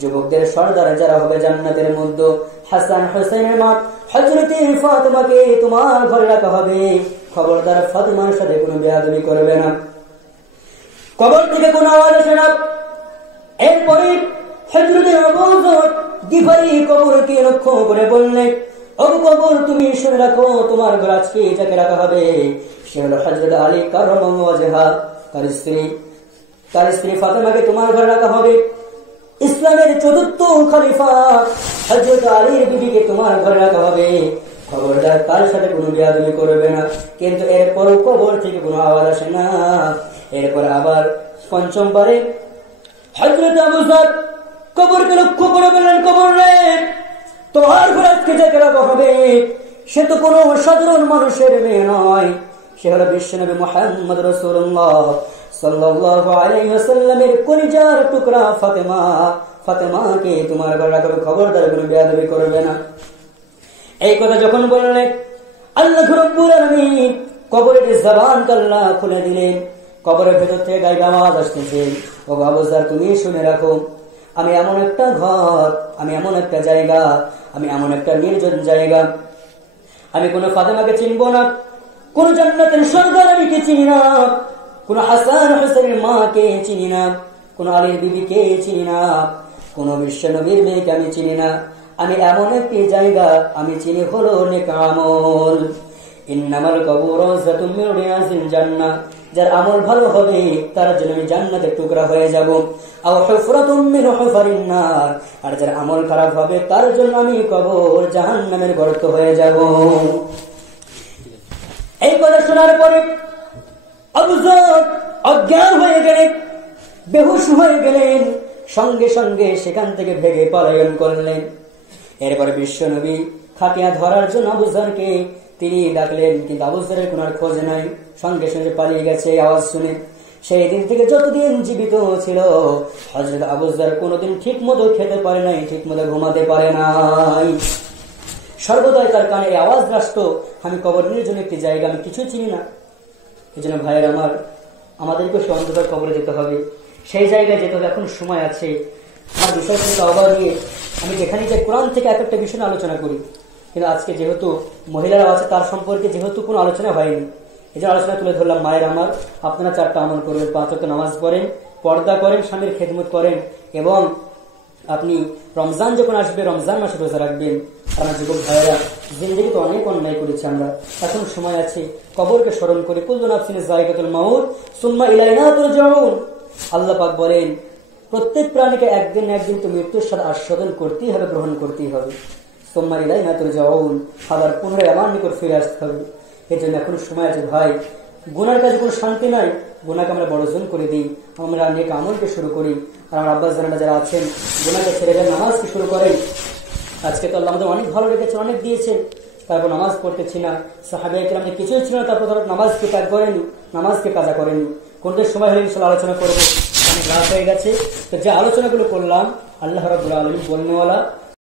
যুবকদের সরদার যারা হবে জান্নাতের মধ্যে। হাসান হুসাইনের মা হযরত ফাতেমাকে তোমার ঘরে রাখা হবে, খবরদার ফাতেমার সাথে কোনো বেয়াদবি করবে না। কবর থেকে কোনো আওয়াজ আসে না। এরপরে হযরত আবু যর গিফারি কবরকে লক্ষ্য করে বললেন, ও কবর তুমি শুনে রাখো, তোমার ঘর আজকে যাকে রাখা হবে সে হলো হযরত আলী কাররামাল্লাহু ওয়াজহা। তার স্ত্রী ফাতেমাকে তোমার ঘরে রাখা হবে। ইসলামের চতুর্থ খলিফা হযরত আলীর বিবিকে তোমার ঘরে রাখা হবে। খবরদার তার সাথে কোনো বেয়াদবি করবে না। কিন্তু এরপরও কবর থেকে কোনো আওয়াজ আসে না। এরপর আবার পঞ্চমবারে হযরত আবু যর কবরকে লক্ষ্য করে বললেন, কবর রে, তোমার ঘরে আজকে যাকে রাখা হবে সে তো কোনো সাধারণ মানুষের মেয়ে নয়, সে হলো বিশ্বনবী মুহাম্মদ রাসূলুল্লাহ সাল্লাল্লাহু আলাইহি ওয়াসাল্লামের কলিজার টুকরা ফাতেমা। ফাতেমাকে তোমার ঘরে রাখা হবে, খবরদার কোনো বেয়াদবি করবে না। এই কথা যখন বললেন, আল্লাহ রাব্বুল আলামিন কবরের জবানকে আল্লাহ খুলে দিলেন। কবরের ভেতর থেকে গায়ে আওয়াজ আসতেছে, ও আবু যর তুমি শুনে রাখো, আমি এমন একটা ঘর, আমি এমন একটা জায়গা, আমি এমন একটা নির্জন জায়গা, আমি কোন ফাতেমাকে চিনবো না, কোন জান্নাতের সর্দার আমি কে চিনি না, কোন হাসান হোসেনের মাকে চিনি না, কোন আলীর বিবিকে চিনি না, কোন বিশ্ব নবীর মেয়েকে আমি চিনি না। আমি এমন একটি জায়গা আমি চিনি হলো নেক আমল। ইন্নামাল কবুর রাওযাতুম মিন রিয়াজিল জান্নাহ, যার আমল ভালো হবে তার জন্য আমি জান্নাতের টুকরা হয়ে যাব। আও হুফরাতুম মিন হুফারিন নার, আর যার আমল খারাপ হবে তার জন্য আমি কবর জাহান্নামের গর্ত হয়ে যাব। এই কথা শোনার পরে আবু যর অজ্ঞান হয়ে গেলেন, বেহুশ হয়ে গেলেন, সঙ্গে সঙ্গে সেখান থেকে ভেগে পলায়ন করলেন। এরপরে বিশ্বনবী খাটিয়া ধরার জন্য আবু যরকে তিনি ডাকলেন, কিন্তু আবু যরের কোনো খোঁজ নাই, সঙ্গে সঙ্গে পালিয়ে গেছে আওয়াজ শুনে। সেই দিন থেকে যতদিন জীবিত ছিল হযরত আবু যর কোনোদিন ঠিক মতো খেতে পারে নাই, ঠিক মতো ঘুমাতে পারে নাই। সর্বদাই তার কানে এই আওয়াজ আসতো, আমি কবর নির্জন একটি জায়গা, আমি কিছু চিনি না। এই জন্য ভাইয়ের আমার, আমাদেরকে সে অন্ধকার কবরে যেতে হবে, সেই জায়গায় যেতে হবে। এখন সময় আছে। আমার বিষয় থেকে অভাব নিয়ে আমি যেখানে যে কোরআন থেকে এক একটা বিষয় আলোচনা করি, কিন্তু আজকে যেহেতু মহিলারা আছে তার সম্পর্কে যেহেতু কোনো আলোচনা হয়নি, এই যে আলোচনা তুলে ধরলাম। মায়ের আমার, আপনারা 4টা আমল করবেন, 5 ওয়াক্ত নামাজ পড়েন, পর্দা করেন, স্বামীর খেদমত করেন, এবং আপনি রমজান যখন আসবে রমজান মাসে রোজা রাখবেন। আমার যুবক ভাইয়েরা, জিন্দেগিতে অনেক অন্যায় করেছি আমরা, এখন সময় আছে কবরকে স্মরণ করে। কুল্লু নাফসিন যায়কাতুল মাউত সুম্মা ইলাইনা তুরজাউন। আল্লাহ পাক বলেন, প্রত্যেক প্রাণীকে একদিন না একদিন তো মৃত্যুর সাথে আস্বাদন করতেই হবে, গ্রহণ করতেই হবে। সুম্মা ইলাইনা তুরজাউন, আবার পুনরায় আমার নিকট ফিরে আসতে হবে। এর জন্য এখন সময় আছে ভাই, গুনার কাজে কোনো শান্তি নাই, গুনাকে আমরা বর্জন করে দিই, আমরা নেক আমলকে শুরু করি। আর আমার আব্বাস জানারা যারা আছেন গুনাকে ছেড়ে দেন, নামাজকে শুরু করেন। আজকে তো আল্লাহ আমাদের অনেক ভালো রেখেছেন, অনেক দিয়েছেন, তারপর নামাজ পড়তেছি না। সাহাবায়ে কেরামদের কিছুই ছিল না, তারপর তারা নামাজকে ত্যাগ করেনি, নামাজকে কাজা করেনি। কোনটা সময় হলে ইনশাআল্লাহ আলোচনা করবো, অনেক রাত হয়ে গেছে। তো যে আলোচনাগুলো করলাম আল্লাহ রাব্বুল আলামিন বলনেওয়ালা,